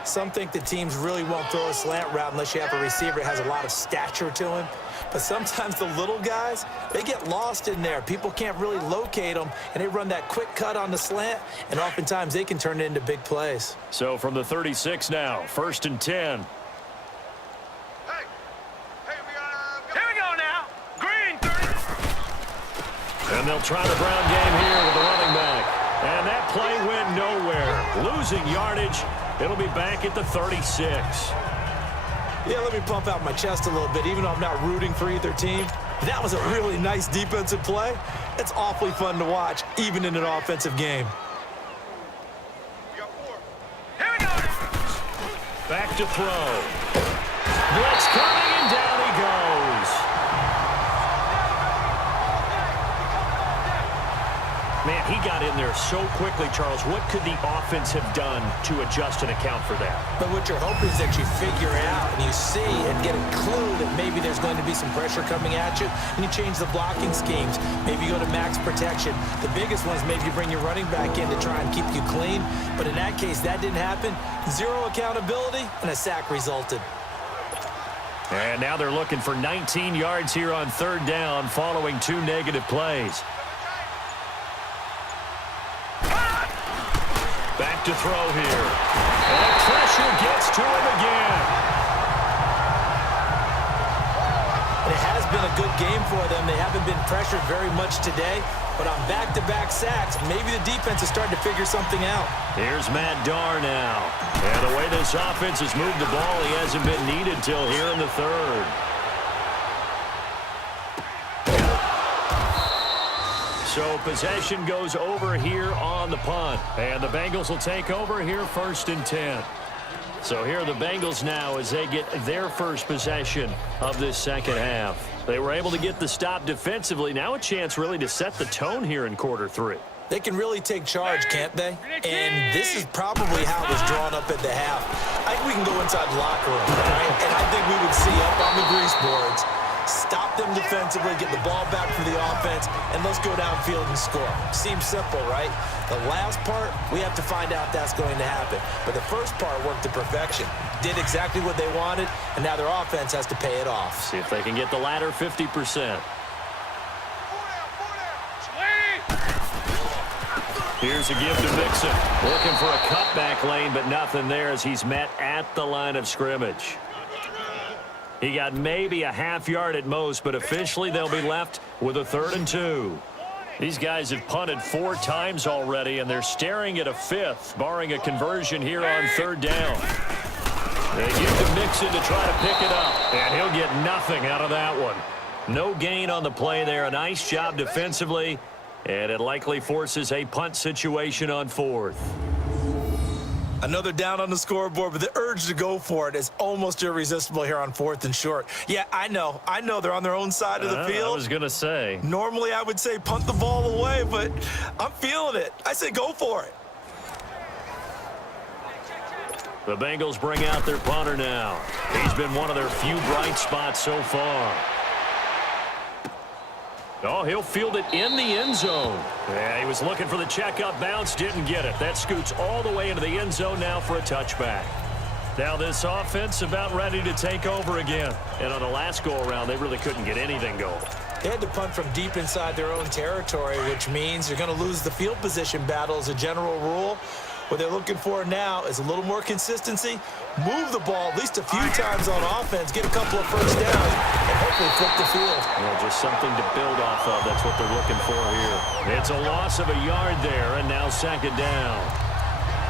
Some think the teams really won't throw a slant route unless you have a receiver that has a lot of stature to him. But sometimes the little guys, they get lost in there. People can't really locate them, and they run that quick cut on the slant, and oftentimes they can turn it into big plays. So from the 36 now, 1st and 10. Hey, here we go now. Green 30. And they'll try the ground game here with the running back. And that play went nowhere. Losing yardage. It'll be back at the 36. Yeah, let me pump out my chest a little bit, even though I'm not rooting for either team. That was a really nice defensive play. It's awfully fun to watch, even in an offensive game. We got 4. Here we go. Back to throw. Blitz coming, and down he goes. Man, he got in there so quickly, Charles. What could the offense have done to adjust and account for that? But what you're hoping is that you figure out and you see and get a clue that maybe there's going to be some pressure coming at you, and you change the blocking schemes. Maybe you go to max protection. The biggest one is maybe you bring your running back in to try and keep you clean. But in that case, that didn't happen. Zero accountability, and a sack resulted. And now they're looking for 19 yards here on third down following 2 negative plays. Back to throw here. And pressure gets to him again. And it has been a good game for them. They haven't been pressured very much today. But on back-to-back sacks, maybe the defense is starting to figure something out. Here's Matt Darr now. And the way this offense has moved the ball, he hasn't been needed till here in the third. So possession goes over here on the punt. And the Bengals will take over here 1st and 10. So here are the Bengals now as they get their first possession of this second half. They were able to get the stop defensively. Now a chance really to set the tone here in quarter 3. They can really take charge, can't they? And this is probably how it was drawn up at the half. I think we can go inside the locker room, right? And I think we would see up on the grease boards, stop them defensively, get the ball back for the offense, and let's go downfield and score. Seems simple, right? The last part, we have to find out if that's going to happen. But the first part worked to perfection. Did exactly what they wanted, and now their offense has to pay it off. See if they can get the latter 50%. Here's a give to Mixon. Looking for a cutback lane, but nothing there as he's met at the line of scrimmage. He got maybe a half yard at most, but officially they'll be left with a 3rd and 2. These guys have punted 4 times already, and they're staring at a 5th, barring a conversion here on 3rd down. They give to Mixon to try to pick it up, and he'll get nothing out of that one. No gain on the play there. A nice job defensively, and it likely forces a punt situation on 4th. Another down on the scoreboard, but the urge to go for it is almost irresistible here on 4th and short. Yeah, I know they're on their own side of the field. I was going to say. Normally I would say punt the ball away, but I'm feeling it. I say go for it. The Bengals bring out their punter now. He's been one of their few bright spots so far. Oh, he'll field it in the end zone. Yeah, he was looking for the checkup bounce, didn't get it. That scoots all the way into the end zone now for a touchback. Now this offense about ready to take over again. And on the last go-around, they really couldn't get anything going. They had to punt from deep inside their own territory, which means you're going to lose the field position battle as a general rule. What they're looking for now is a little more consistency, move the ball at least a few times on offense, get a couple of first downs, and hopefully flip the field. Well, just something to build off of. That's what they're looking for here. It's a loss of a yard there, and now 2nd down.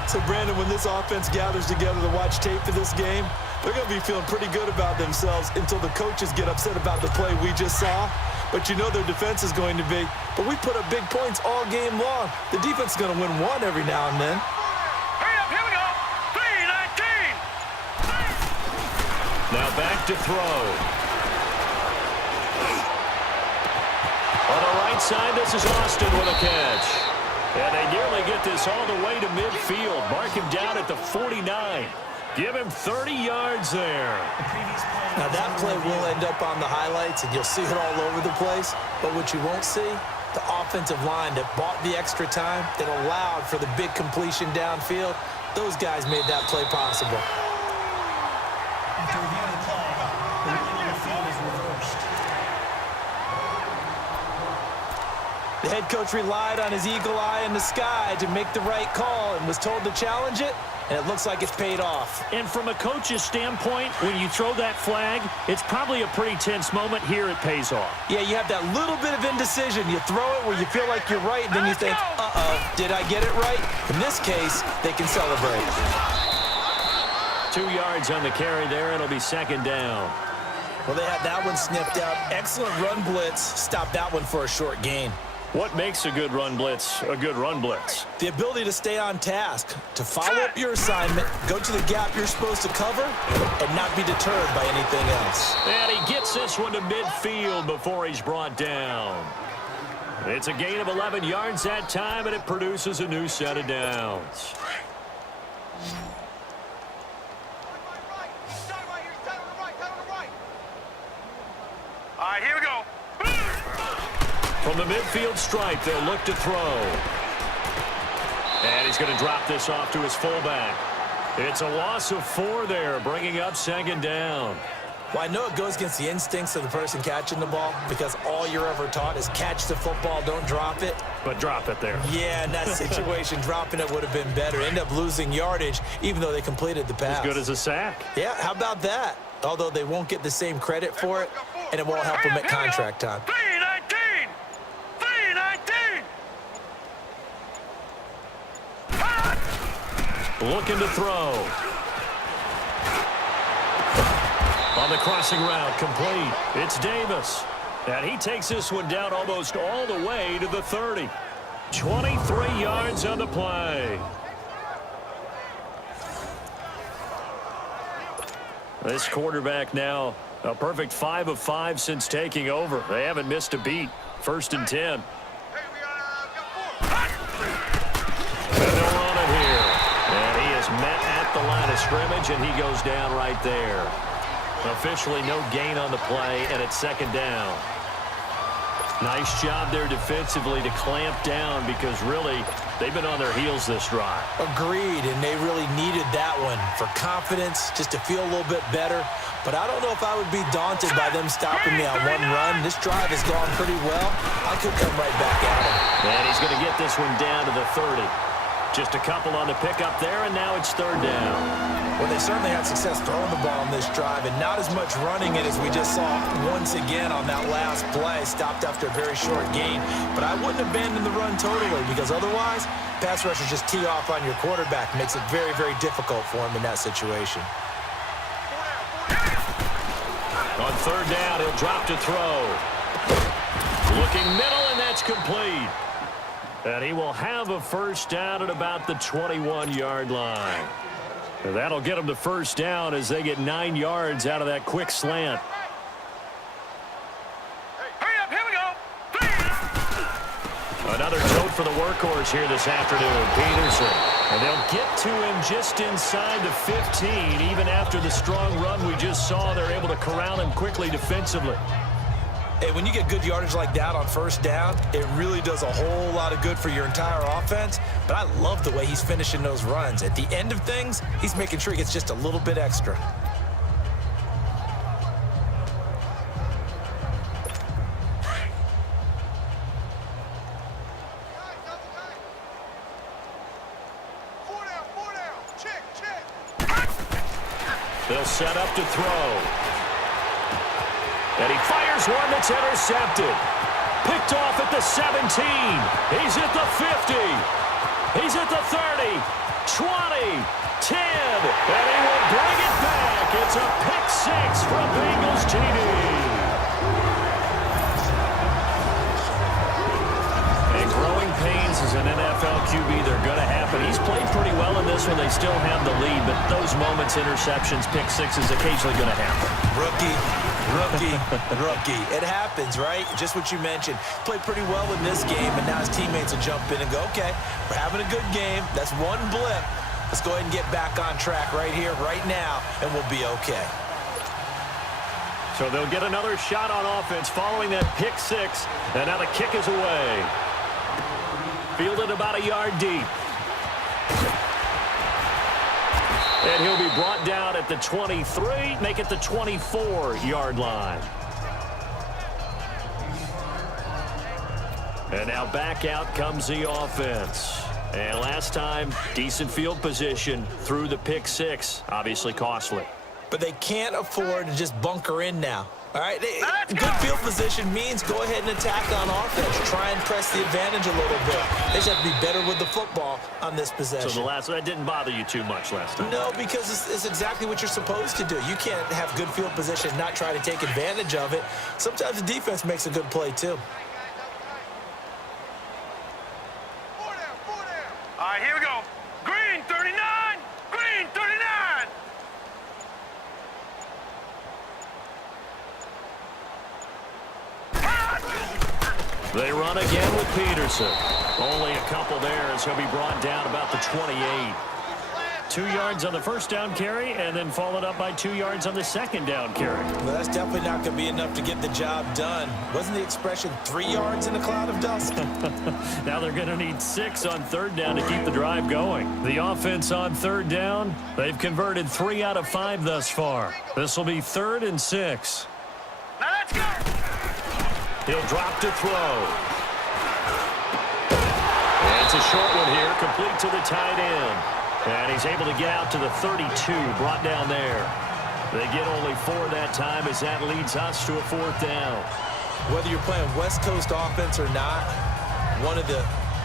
So, Brandon, when this offense gathers together to watch tape for this game, they're going to be feeling pretty good about themselves until the coaches get upset about the play we just saw. But you know their defense is going to be. But we put up big points all game long. The defense is going to win one every now and then. Here we go. 3-19. Now back to throw. On the right side, this is Austin with a catch. And they nearly get this all the way to midfield. Mark him down at the 49. Give him 30 yards there. Now that play will end up on the highlights, and you'll see it all over the place. But what you won't see, the offensive line that bought the extra time, that allowed for the big completion downfield, those guys made that play possible. After reviewing the play, the ruling on the field is reversed. The head coach relied on his eagle eye in the sky to make the right call and was told to challenge it, and it looks like it's paid off. And from a coach's standpoint, when you throw that flag, it's probably a pretty tense moment. Here it pays off. Yeah, you have that little bit of indecision. You throw it where you feel like you're right, and then you think, uh-oh, did I get it right? In this case, they can celebrate. 2 yards on the carry there. It'll be 2nd down. Well, they had that one sniffed out. Excellent run blitz. Stop that one for a short gain. What makes a good run blitz a good run blitz? The ability to stay on task, to follow up your assignment, go to the gap you're supposed to cover, and not be deterred by anything else. And he gets this one to midfield before he's brought down. It's a gain of 11 yards that time, and it produces a new set of downs. All right, here we go. From the midfield stripe, they'll look to throw. And he's going to drop this off to his fullback. It's a loss of 4 there, bringing up second down. Well, I know it goes against the instincts of the person catching the ball because all you're ever taught is catch the football, don't drop it. But drop it there. Yeah, in that situation, dropping it would have been better. End up losing yardage, even though they completed the pass. As good as a sack. Yeah, how about that? Although they won't get the same credit for it, and it won't help them at contract time. 319! 319! Looking to throw. On the crossing route, complete. It's Davis. And he takes this one down almost all the way to the 30. 23 yards on the play. This quarterback now a perfect 5 of 5 since taking over. They haven't missed a beat. 1st and 10. Hey, we got 4. And they'll run it here. And he is met at the line of scrimmage, and he goes down right there. Officially no gain on the play, and it's second down. Nice job there defensively to clamp down because really they've been on their heels this drive. Agreed, and they really needed that one for confidence, just to feel a little bit better. But I don't know if I would be daunted by them stopping me on one run. This drive has gone pretty well. I could come right back at him. And he's going to get this one down to the 30. Just a couple on the pickup there, and now it's third down. Well, they certainly had success throwing the ball on this drive, and not as much running it as we just saw once again on that last play. Stopped after a very short gain, but I wouldn't abandon the run totally because otherwise, pass rushers just tee off on your quarterback. Makes it very, very difficult for him in that situation. On third down, he'll drop to throw. Looking middle, and that's complete. And he will have a first down at about the 21-yard line. And that'll get him the first down as they get 9 yards out of that quick slant. Hurry up, here we go. Another tote for the workhorse here this afternoon, Peterson. And they'll get to him just inside the 15. Even after the strong run we just saw, they're able to corral him quickly defensively. Hey, when you get good yardage like that on first down, it really does a whole lot of good for your entire offense. But I love the way he's finishing those runs. At the end of things, he's making sure he gets just a little bit extra. They'll set up to throw. And he fires one that's intercepted. Picked off at the 17. He's at the 50. He's at the 30, 20, 10. And he will bring it back. It's a pick 6 from Bengals TD. And growing pains as an NFL QB, they're going to happen. He's played pretty well in this one. They still have the lead, but those moments, interceptions, pick 6 is occasionally going to happen. Rookie. It happens, right? Just what you mentioned. Played pretty well in this game, and now his teammates will jump in and go, okay, we're having a good game. That's one blip. Let's go ahead and get back on track right here, right now, and we'll be okay. So they'll get another shot on offense following that pick 6, and now the kick is away. Fielded about a yard deep. And he'll be brought down at the 23, make it the 24-yard line. And now back out comes the offense. And last time, decent field position through the pick 6, obviously costly. But they can't afford to just bunker in now. All right, good field position means go ahead and attack on offense. Try and press the advantage a little bit. They just have to be better with the football on this possession. So that didn't bother you too much last time? No, because it's exactly what you're supposed to do. You can't have good field position and not try to take advantage of it. Sometimes the defense makes a good play, too. All right, here we go. Green 39, green 39. They run again with Peterson. Only a couple there as he'll be brought down about the 28. 2 yards on the first down carry, and then followed up by 2 yards on the second down carry. Well, that's definitely not going to be enough to get the job done. Wasn't the expression 3 yards in a cloud of dust? Now they're going to need 6 on third down to keep the drive going. The offense on third down, they've converted 3 out of 5 thus far. This will be 3rd and 6. Now let's go. He'll drop to throw. And it's a short one here, complete to the tight end. And he's able to get out to the 32, brought down there. They get only 4 that time as that leads us to a 4th down. Whether you're playing West Coast offense or not, one of the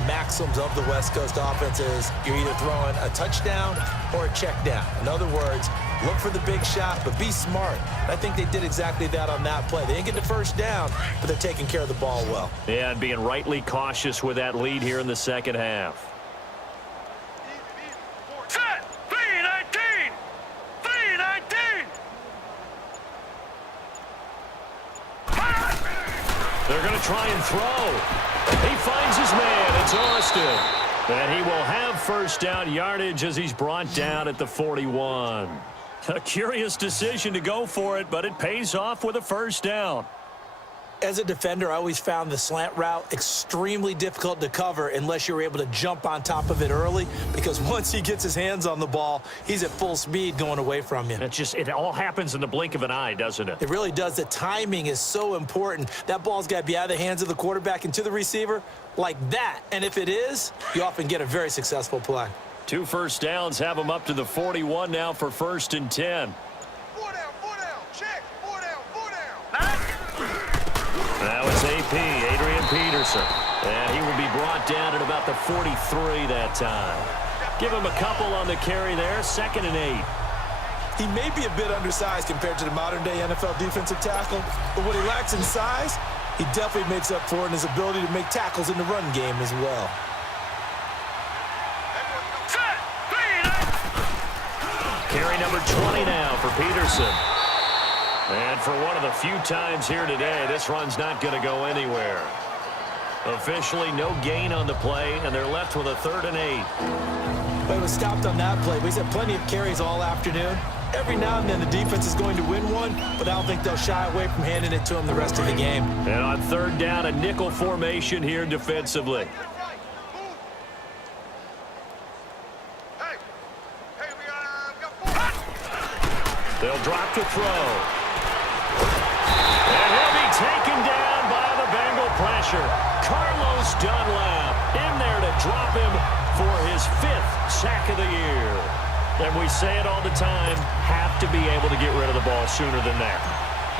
maxims of the West Coast offense is you're either throwing a touchdown or a check down. In other words, look for the big shot, but be smart. I think they did exactly that on that play. They didn't get the first down, but they're taking care of the ball well. Yeah, and being rightly cautious with that lead here in the second half. Set. 3-19. 3-19. They're going to try and throw. He finds his man. It's Austin. And he will have first down yardage as he's brought down at the 41. A curious decision to go for it, but it pays off with a first down. As a defender, I always found the slant route extremely difficult to cover unless you're able to jump on top of it early, because once he gets his hands on the ball, he's at full speed going away from you. It all happens in the blink of an eye, doesn't it? It really does. The timing is so important. That ball's got to be out of the hands of the quarterback and to the receiver like that. And if it is, you often get a very successful play. 2 first downs have him up to the 41 now for 1st and 10. 4 down. Check. 4 down. Now it's AP, Adrian Peterson. And he will be brought down at about the 43 that time. Give him a couple on the carry there, 2nd and 8. He may be a bit undersized compared to the modern-day NFL defensive tackle, but what he lacks in size, he definitely makes up for in his ability to make tackles in the run game as well. Set. 3-19. Carry number 20 now for Peterson. And for one of the few times here today, this run's not going to go anywhere. Officially no gain on the play, and they're left with a 3rd and 8. But it was stopped on that play. He's had plenty of carries all afternoon. Every now and then the defense is going to win one, but I don't think they'll shy away from handing it to him the rest of the game. And on 3rd down, a nickel formation here defensively. Hey, we got 4. They'll drop to throw. And he'll be taken down by the Bengal pressure. Carlos Dunlap in there to drop him for his 5th sack of the year. And we say it all the time, have to be able to get rid of the ball sooner than that.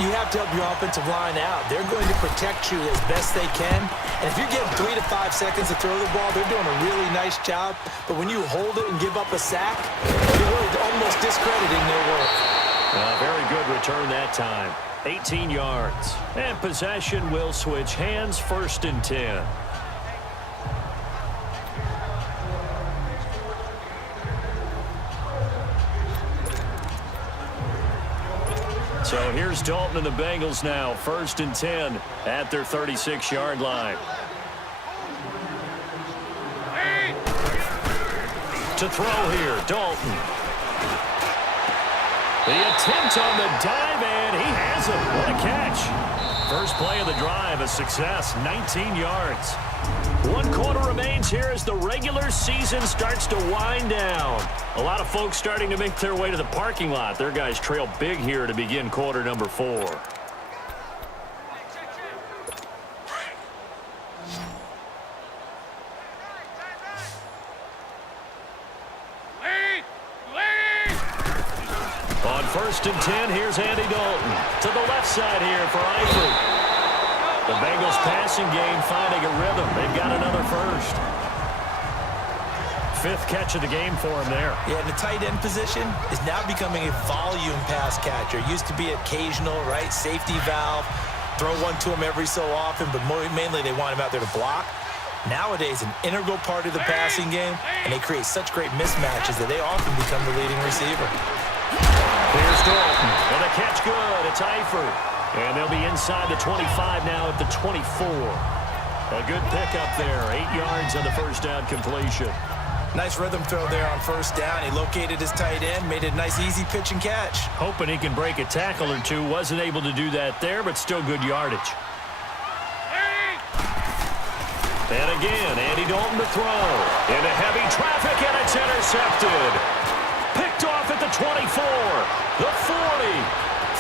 You have to help your offensive line out. They're going to protect you as best they can. And if you're getting 3 to 5 seconds to throw the ball, they're doing a really nice job. But when you hold it and give up a sack, you're really almost discrediting their work. Very good return that time. 18 yards. And possession will switch hands, 1st and 10. So here's Dalton and the Bengals now, 1st and 10 at their 36-yard line. To throw here, Dalton. The attempt on the dive, and he has it. What a catch. First play of the drive, a success, 19 yards. 1 quarter remains here as the regular season starts to wind down. A lot of folks starting to make their way to the parking lot. Their guys trail big here to begin quarter number 4. On 1st and 10, here's Andy Dalton. To the left side here for Eifert. The Bengals passing game finding a rhythm. They've got another first. 5th catch of the game for him there. Yeah, the tight end position is now becoming a volume pass catcher. Used to be occasional, right? Safety valve. Throw one to him every so often, but mainly they want him out there to block. Nowadays, an integral part of the passing game, and they create such great mismatches that they often become the leading receiver. Here's Dalton. And the catch good. It's Eifert. And they'll be inside the 25 now at the 24. A good pickup there. 8 yards on the first down completion. Nice rhythm throw there on first down. He located his tight end, made a nice easy pitch and catch. Hoping he can break a tackle or two. Wasn't able to do that there, but still good yardage. And again, Andy Dalton to throw. Into heavy traffic, and it's intercepted. Picked off at the 24, the 40,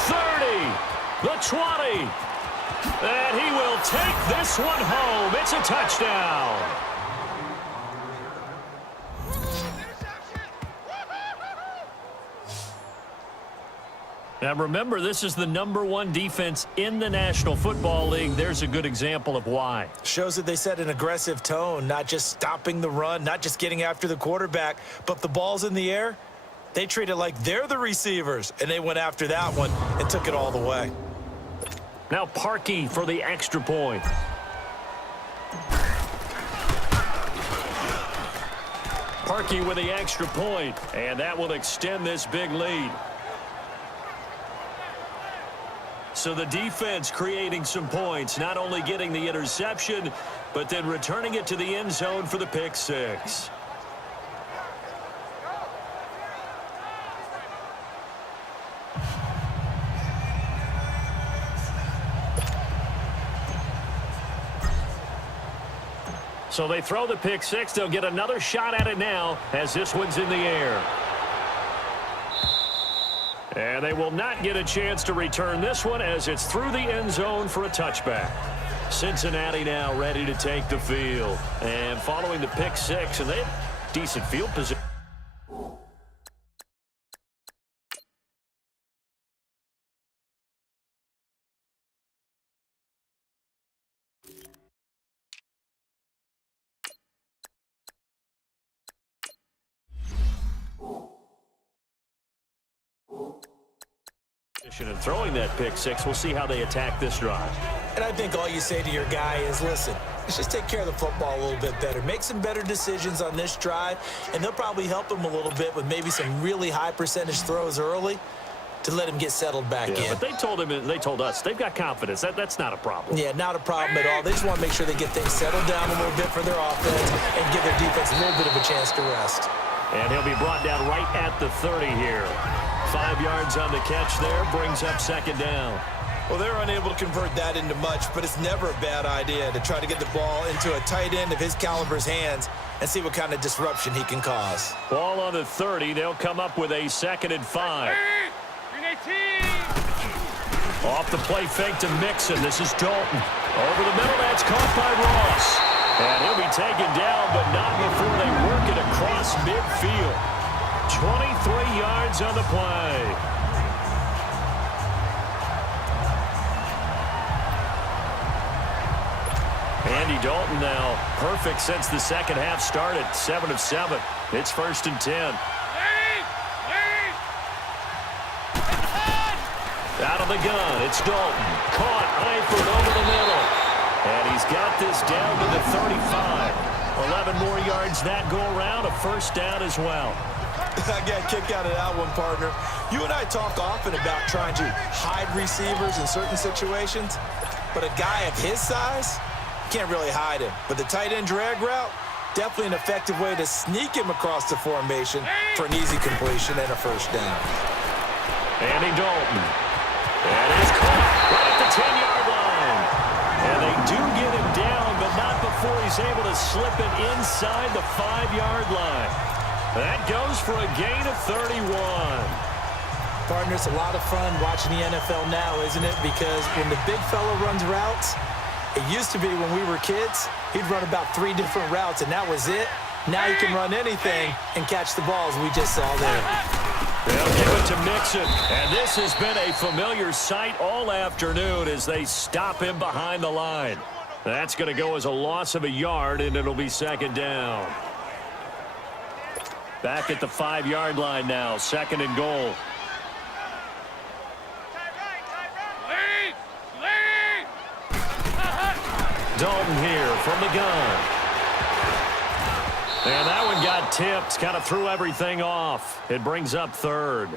30, the 20. And he will take this one home. It's a touchdown. Now remember, this is the #1 defense in the National Football League. There's a good example of why. Shows that they set an aggressive tone, not just stopping the run, not just getting after the quarterback, but if the ball's in the air, they treat it like they're the receivers, and they went after that one and took it all the way. Now Parkey for the extra point. Parkey with the extra point, and that will extend this big lead. So the defense creating some points, not only getting the interception, but then returning it to the end zone for the pick six. So they throw the pick six. They'll get another shot at it now as this one's in the air. And they will not get a chance to return this one as it's through the end zone for a touchback. Cincinnati now ready to take the field. And following the pick six, and they have decent field position. And throwing that pick six, we'll see how they attack this drive. And I think all you say to your guy is, listen, let's just take care of the football a little bit better. Make some better decisions on this drive, and they'll probably help him a little bit with maybe some really high percentage throws early to let him get settled back in. But they told us they've got confidence. That's not a problem. Yeah, not a problem at all. They just want to make sure they get things settled down a little bit for their offense and give their defense a little bit of a chance to rest. And he'll be brought down right at the 30 here. 5 yards on the catch there, brings up second down. Well, they're unable to convert that into much, but it's never a bad idea to try to get the ball into a tight end of his caliber's hands and see what kind of disruption he can cause. Ball on the 30. They'll come up with a 2nd and 5. Off the play fake to Mixon. This is Dalton. Over the middle, that's caught by Ross. And he'll be taken down, but not before they work it across midfield. 23 yards on the play. Andy Dalton now perfect since the second half started. 7 of 7. It's 1st and 10. Out of the gun, it's Dalton. Caught, Eifert over the middle. And he's got this down to the 35. 11 more yards that go around, a 1st down as well. I got a kick out of that one, partner. You and I talk often about trying to hide receivers in certain situations, but a guy of his size, can't really hide him. But the tight end drag route, definitely an effective way to sneak him across the formation for an easy completion and a 1st down. Andy Dalton. And he's caught right at the 10-yard line. And they do get him down, but not before he's able to slip it inside the 5-yard line. That goes for a gain of 31. Partner, it's a lot of fun watching the NFL now, isn't it? Because when the big fella runs routes, it used to be when we were kids, he'd run about 3 different routes, and that was it. Now he can run anything and catch the balls we just saw there. They'll give it to Mixon. And this has been a familiar sight all afternoon as they stop him behind the line. That's going to go as a loss of a yard, and it'll be 2nd down. Back at the 5-yard line now, 2nd and goal. Dalton here from the gun. And that one got tipped, kind of threw everything off. It brings up 3rd.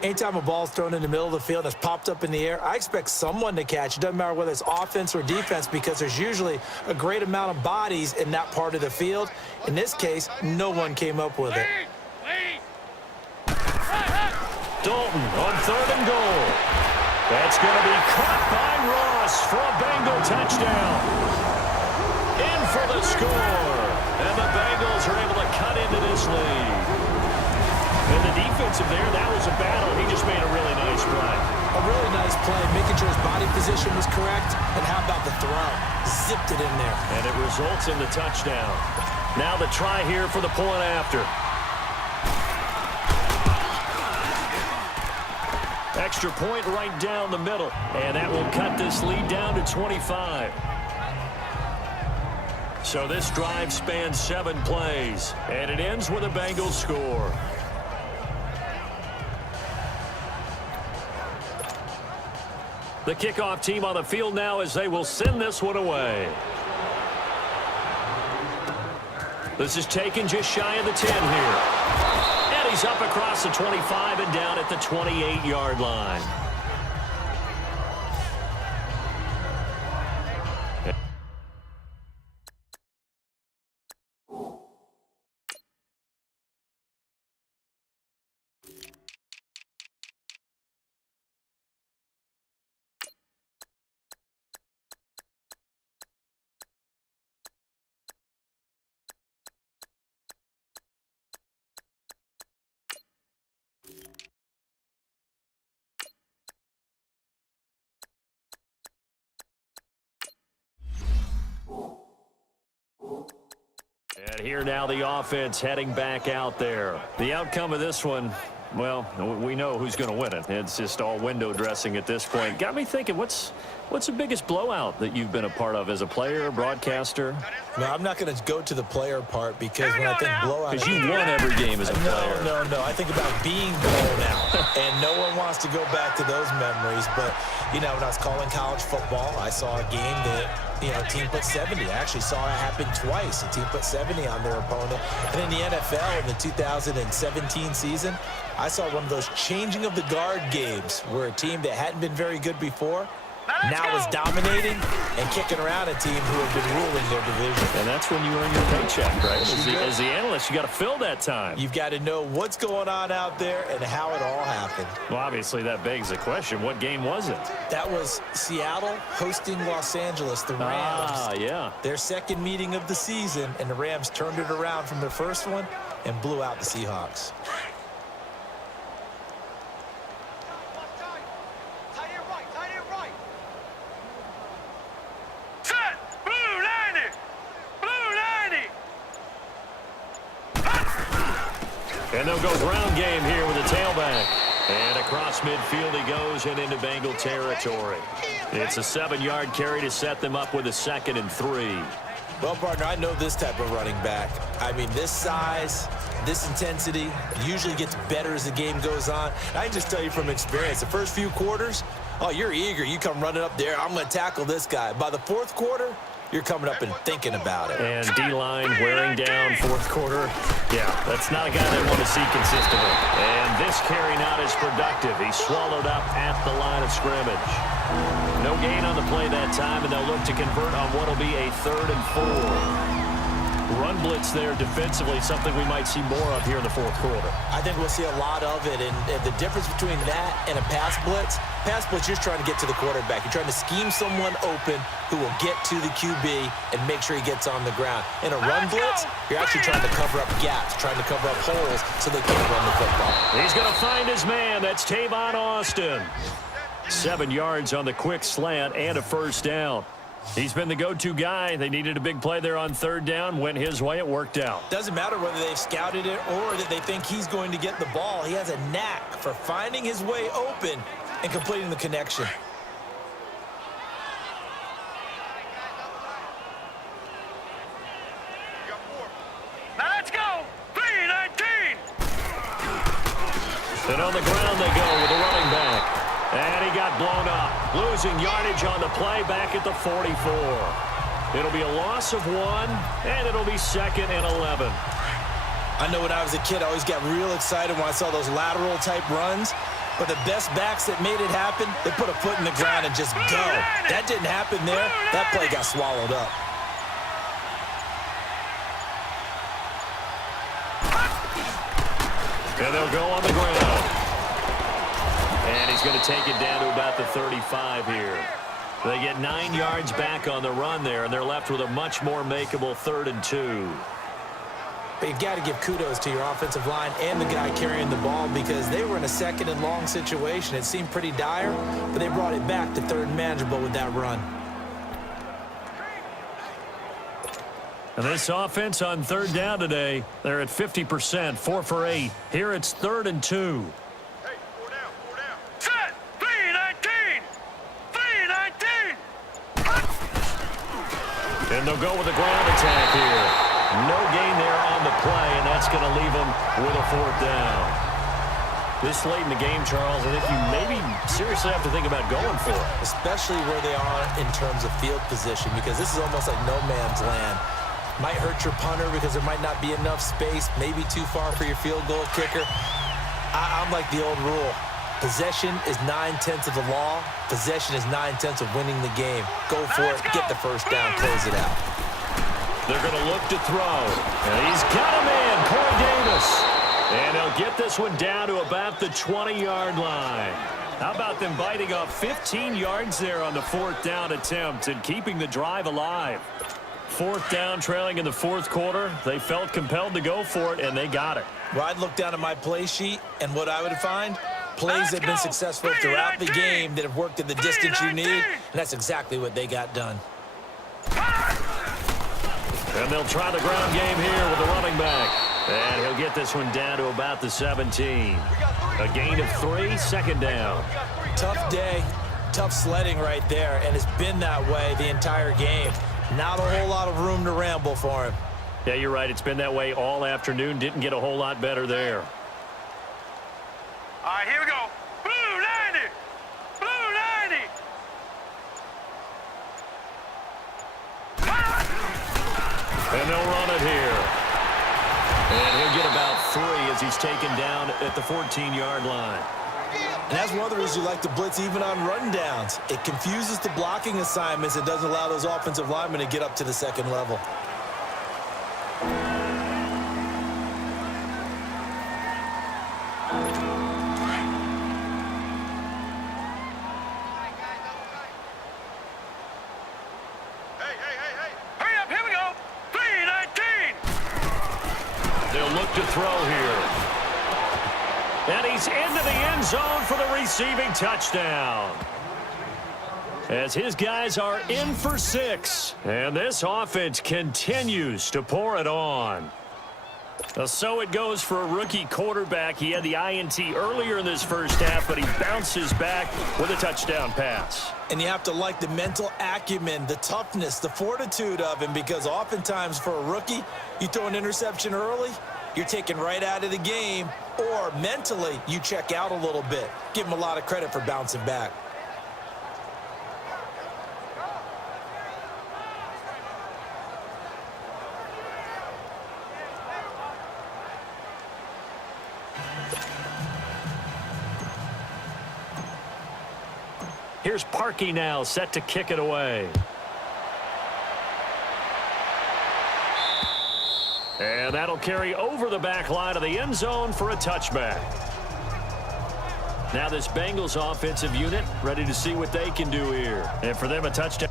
Anytime a ball's thrown in the middle of the field that's popped up in the air, I expect someone to catch. It doesn't matter whether it's offense or defense because there's usually a great amount of bodies in that part of the field. In this case, no one came up with it. Dalton on 3rd and goal. That's going to be caught by Ross for a Bengal touchdown. In for the score. And the Bengals are able to cut into this lead. And the defensive there, that was a battle. He just made a really nice play. A really nice play, making sure his body position was correct. And how about the throw? Zipped it in there. And it results in the touchdown. Now the try here for the point after. Extra point right down the middle. And that will cut this lead down to 25. So this drive spans 7 plays. And it ends with a Bengals score. The kickoff team on the field now as they will send this one away. This is taken just shy of the 10 here. And he's up across the 25 and down at the 28-yard line. And here now the offense heading back out there. The outcome of this one, well, we know who's going to win it. It's just all window dressing at this point. Got me thinking, what's the biggest blowout that you've been a part of as a player, broadcaster? No, I'm not going to go to the player part because when I think blowout... Because you've won every game as a player. No. I think about being blown out. And no one wants to go back to those memories. But, you know, when I was calling college football, I saw a game that, you know, a team put 70. I actually saw it happen twice. A team put 70 on their opponent. And in the NFL in the 2017 season, I saw one of those changing of the guard games where a team that hadn't been very good before now is dominating and kicking around a team who have been ruling their division. And that's when you earn your paycheck, right? As the analyst, you got to fill that time. You've got to know what's going on out there and how it all happened. Well, obviously, that begs the question, what game was it? That was Seattle hosting Los Angeles, the Rams. Ah, yeah. Their second meeting of the season, and the Rams turned it around from their first one and blew out the Seahawks. And they'll go ground game here with a tailback. And across midfield he goes and into Bengal territory. It's a 7-yard carry to set them up with a 2nd and 3. Well, partner, I know this type of running back. I mean, this size, this intensity usually gets better as the game goes on. I can just tell you from experience, the first few quarters, oh, you're eager. You come running up there, I'm going to tackle this guy. By the 4th quarter, you're coming up and thinking about it. And D-line wearing down 4th quarter. Yeah, that's not a guy they want to see consistently. And this carry not as productive. He's swallowed up at the line of scrimmage. No gain on the play that time, and they'll look to convert on what will be a 3rd and 4. Run blitz there defensively, something we might see more of here in the 4th quarter. I think we'll see a lot of it, and the difference between that and a pass blitz, you're just trying to get to the quarterback. You're trying to scheme someone open who will get to the QB and make sure he gets on the ground. In a run blitz, you're actually trying to cover up gaps, trying to cover up holes so they can't run the football. He's going to find his man. That's Tavon Austin. 7 yards on the quick slant and a 1st down. He's been the go-to guy. They needed a big play there on 3rd down. Went his way. It worked out. Doesn't matter whether they've scouted it or that they think he's going to get the ball. He has a knack for finding his way open and completing the connection. Now let's go. 3-19. And on the ground they go with the running back. And he got blown up. Losing yardage on the play back at the 44. It'll be a loss of 1, and it'll be 2nd and 11. I know when I was a kid, I always got real excited when I saw those lateral-type runs. But the best backs that made it happen, they put a foot in the ground and just go. That didn't happen there. That play got swallowed up. And they'll go on the ground. And he's going to take it down to about the 35 here. They get 9 yards back on the run there, and they're left with a much more makeable 3rd and 2. But you've got to give kudos to your offensive line and the guy carrying the ball because they were in a 2nd and long situation. It seemed pretty dire, but they brought it back to 3rd and manageable with that run. And this offense on 3rd down today, they're at 50%, 4 for 8. Here it's 3rd and 2. Hey, 4 down, 4 down. Set! 3-19! 3-19! And they'll go with a ground attack here. No gain there on the play, and that's going to leave them with a 4th down. This late in the game, Charles, I think you maybe seriously have to think about going for it. Especially where they are in terms of field position because this is almost like no man's land. Might hurt your punter because there might not be enough space, maybe too far for your field goal kicker. I'm like the old rule. Possession is 9/10 of the law. Possession is 9/10 of winning the game. Go for it, get the 1st down, close it out. They're going to look to throw. And he's got a man, Corey Davis. And he'll get this one down to about the 20-yard line. How about them biting off 15 yards there on the 4th down attempt and keeping the drive alive? 4th down, trailing in the 4th quarter. They felt compelled to go for it, and they got it. Well, I'd look down at my play sheet, and what I would find, plays that have been successful throughout the game that have worked at the distance you need, and that's exactly what they got done. And they'll try the ground game here with the running back. And he'll get this one down to about the 17. A gain of 3, 2nd down. Tough day, tough sledding right there, and it's been that way the entire game. Not a whole lot of room to ramble for him. Yeah, you're right. It's been that way all afternoon. Didn't get a whole lot better there. All right, here we go. Blue 90! Blue 90! And they'll run it here. And he'll get about 3 as he's taken down at the 14-yard line. And that's one of the reasons you like to blitz even on run downs. It confuses the blocking assignments. It doesn't allow those offensive linemen to get up to the 2nd level. Hurry up, here we go. 3-19! They'll look to throw here. And he's into the end zone for the receiving touchdown. As his guys are in for 6. And this offense continues to pour it on. So it goes for a rookie quarterback. He had the INT earlier in this first half, but he bounces back with a touchdown pass. And you have to like the mental acumen, the toughness, the fortitude of him, because oftentimes for a rookie, you throw an interception early, you're taken right out of the game, or mentally you check out a little bit. Give him a lot of credit for bouncing back. Here's Parkey now, set to kick it away. And that'll carry over the back line of the end zone for a touchback. Now this Bengals offensive unit ready to see what they can do here. And for them, a touchdown.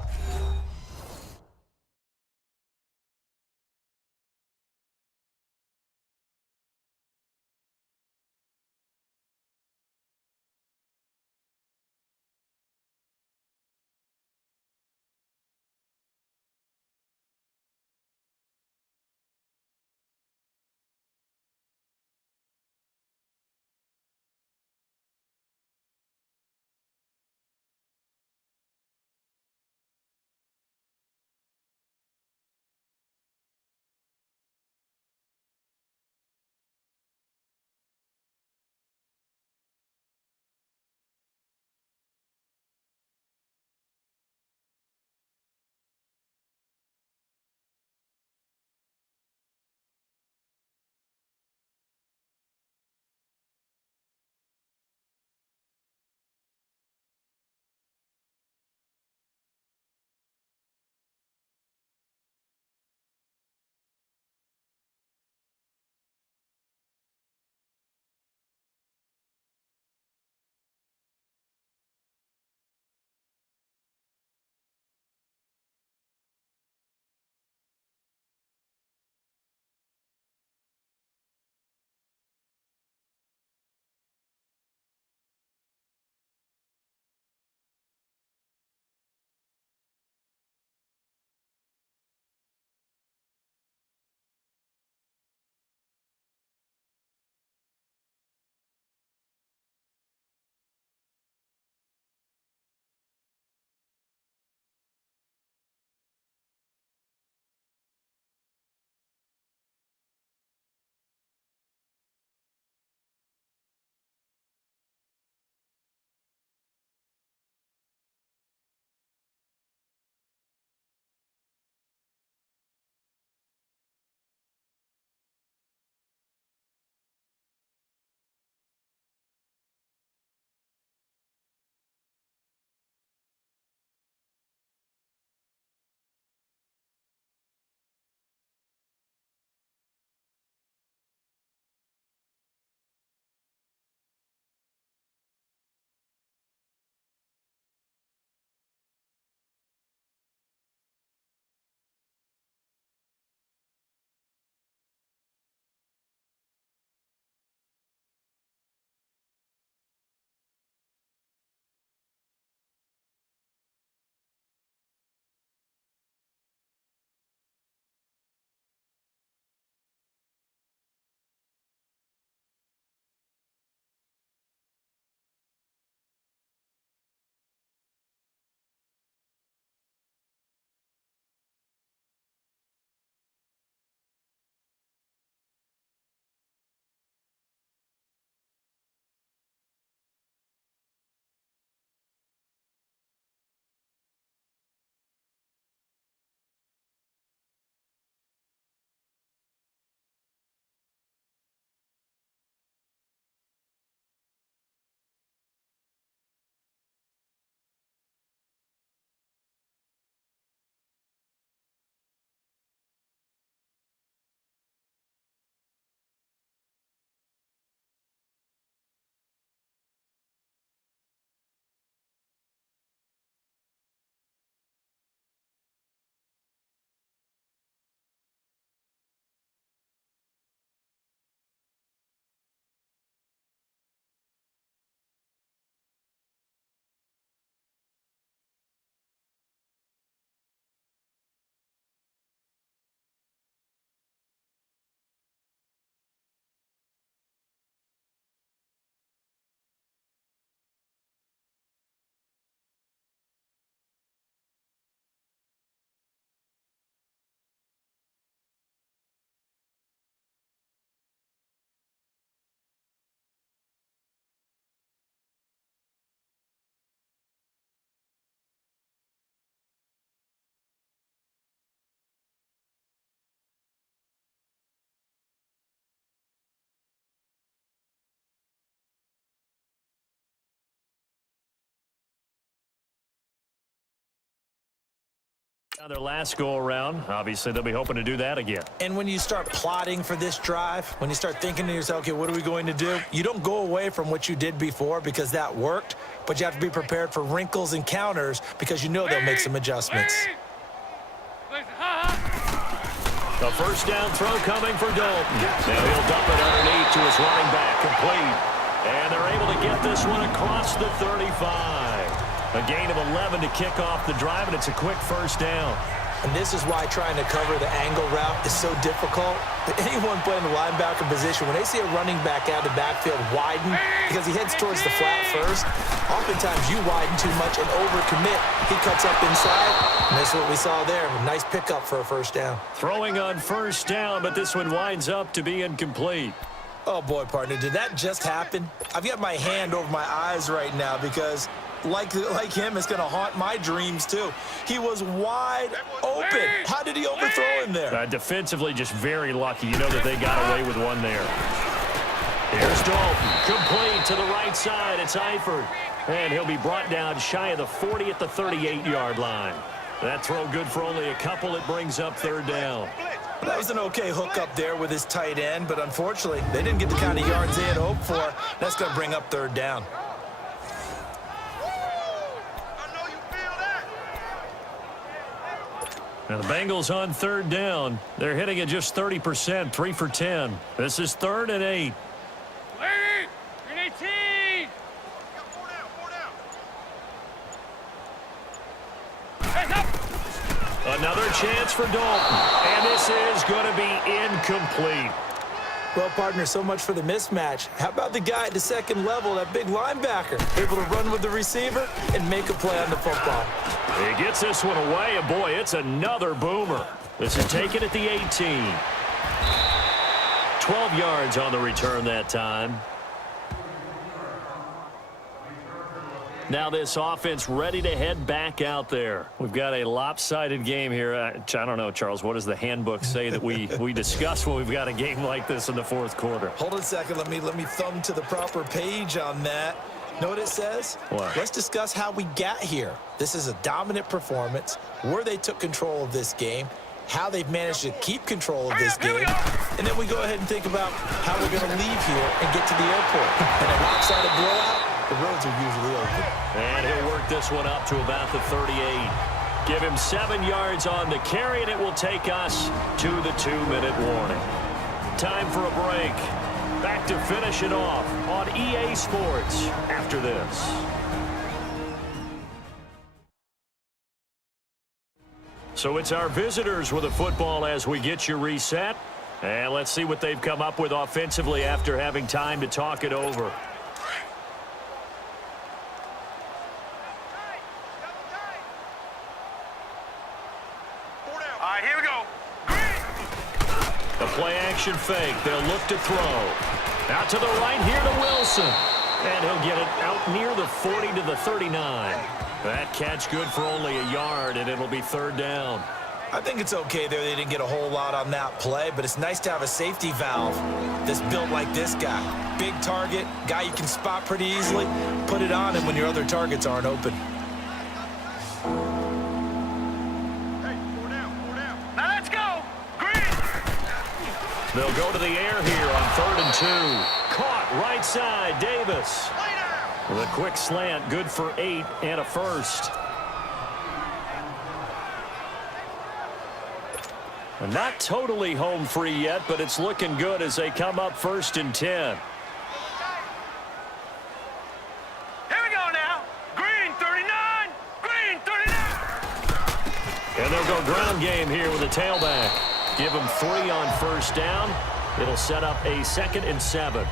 Their last go-around. Obviously, they'll be hoping to do that again. And when you start plotting for this drive, when you start thinking to yourself, okay, what are we going to do? You don't go away from what you did before because that worked, but you have to be prepared for wrinkles and counters because you know they'll make some adjustments. The first down throw coming for Dalton. Now he'll dump it underneath to his running back, complete. And they're able to get this one across the 35. A gain of 11 to kick off the drive, and it's a quick first down. And this is why trying to cover the angle route is so difficult. Anyone playing the linebacker position, when they see a running back out of the backfield widen because he heads towards the flat first, oftentimes you widen too much and overcommit. He cuts up inside, and that's what we saw there. A nice pickup for a first down. Throwing on first down, but this one winds up to be incomplete. Oh, boy, partner, did that just happen? I've got my hand over my eyes right now because like him, it's going to haunt my dreams, too. He was wide open. How did he overthrow him there? Defensively, just very lucky. You know that they got away with one there. Here's Dalton. Complete to the right side. It's Eifert. And he'll be brought down shy of the 40 at the 38-yard line. That throw good for only a couple. It brings up third down. That was an okay hook up there with his tight end, but unfortunately, they didn't get the kind of yards they had hoped for. That's going to bring up third down. Now the Bengals on third down. They're hitting at just 30%, 3 for 10. This is 3rd and 8. Green 18. Another chance for Dalton. And this is going to be incomplete. Well, partner, so much for the mismatch. How about the guy at the second level, that big linebacker, able to run with the receiver and make a play on the football? He gets this one away, and boy, it's another boomer. This is taken at the 18. 12 yards on the return that time. Now this offense ready to head back out there. We've got a lopsided game here. I don't know, Charles, what does the handbook say that we discuss when we've got a game like this in the fourth quarter? Hold on a second. Let me thumb to the proper page on that. Know what it says? What? Let's discuss how we got here. This is a dominant performance, where they took control of this game, how they've managed to keep control of this game, and then we go ahead and think about how we're going to leave here and get to the airport. And a lopsided blowout, the roads are usually open. And he'll work this one up to about the 38. Give him 7 yards on the carry, and it will take us to the 2-minute warning. Time for a break. Back to finish it off on EA Sports after this. So it's our visitors with the football as we get you reset. And let's see what they've come up with offensively after having time to talk it over. All right, here we go. The play-action fake. They'll look to throw. Out to the right here to Wilson. And he'll get it out near the 40 to the 39. That catch good for only a yard, and it'll be third down. I think it's okay there. They didn't get a whole lot on that play, but it's nice to have a safety valve that's built like this guy. Big target, guy you can spot pretty easily. Put it on him when your other targets aren't open. Now let's go. Green. They'll go to the air here on 3rd and 2. Caught right side, Davis. With a quick slant, good for 8 and a first. Not totally home free yet, but it's looking good as they come up 1st and 10. Here we go now. Green 39. Green 39. And they'll go ground game here with a tailback. Give them 3 on first down. It'll set up a 2nd and 7.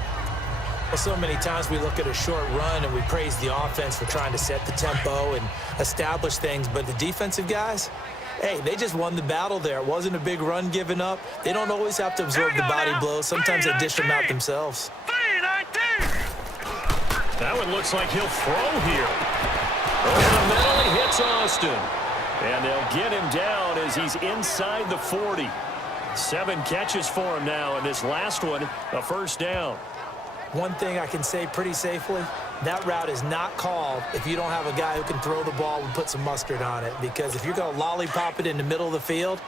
Well, so many times we look at a short run and we praise the offense for trying to set the tempo and establish things, but the defensive guys, hey, they just won the battle there. It wasn't a big run given up. They don't always have to absorb the body blows. Sometimes they dish them out themselves. 319. That one looks like he'll throw here. Over the middle, he hits Austin. And they'll get him down as he's inside the 40. 7 catches for him now, and this last one, a first down. One thing I can say pretty safely, That route is not called if you don't have a guy who can throw the ball and put some mustard on it. Because if you're going to lollipop it in the middle of the field,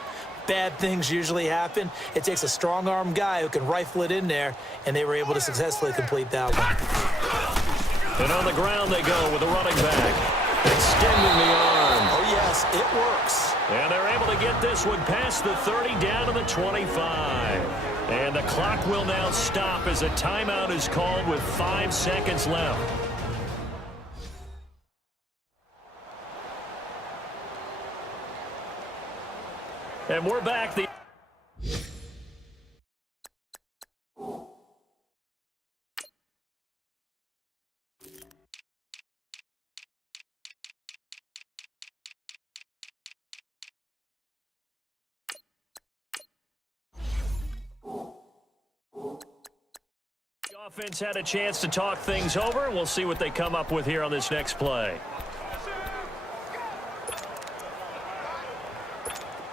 bad things usually happen. It takes a strong-arm guy who can rifle it in there, and they were able to successfully complete that one. And on the ground they go with the running back, extending the arm. Oh, yes, it works. And they're able to get this one past the 30 down to the 25. And the clock will now stop as a timeout is called with 5 seconds left. And we're back. The offense had a chance to talk things over. We'll see what they come up with here on this next play.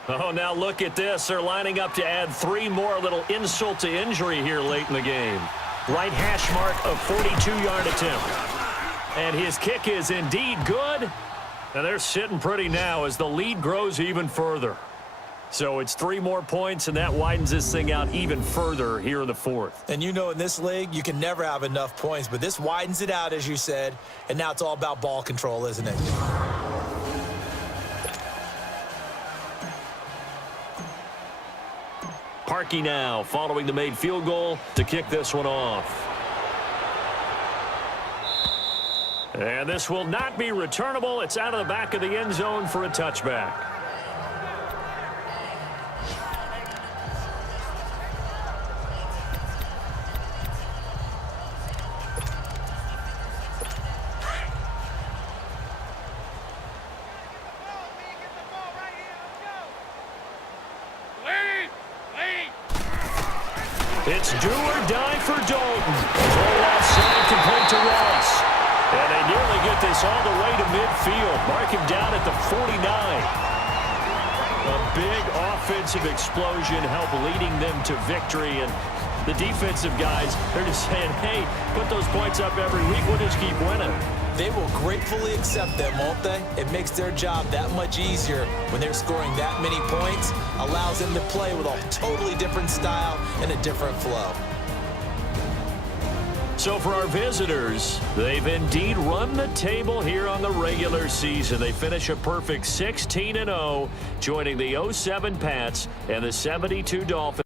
Oh, now look at this. They're lining up to add 3 more, little insult to injury here late in the game. Right hash mark of 42-yard attempt. And his kick is indeed good. And they're sitting pretty now as the lead grows even further. So it's 3 more points, and that widens this thing out even further here in the 4th. And you know, in this league, you can never have enough points, but this widens it out, as you said, and now it's all about ball control, isn't it? Parkey now following the made field goal to kick this one off. And this will not be returnable. It's out of the back of the end zone for a touchback. It's do or die for Dalton. Throw outside, complete to Ross. And they nearly get this all the way to midfield. Mark him down at the 49. A big offensive explosion helped leading them to victory. And the defensive guys, they're just saying, hey, put those points up every week. We'll just keep winning. They will gratefully accept them, won't they? It makes their job that much easier when they're scoring that many points. Allows them to play with a totally different style and a different flow. So for our visitors, they've indeed run the table here on the regular season. They finish a perfect 16-0, joining the 07 Pats and the 72 Dolphins.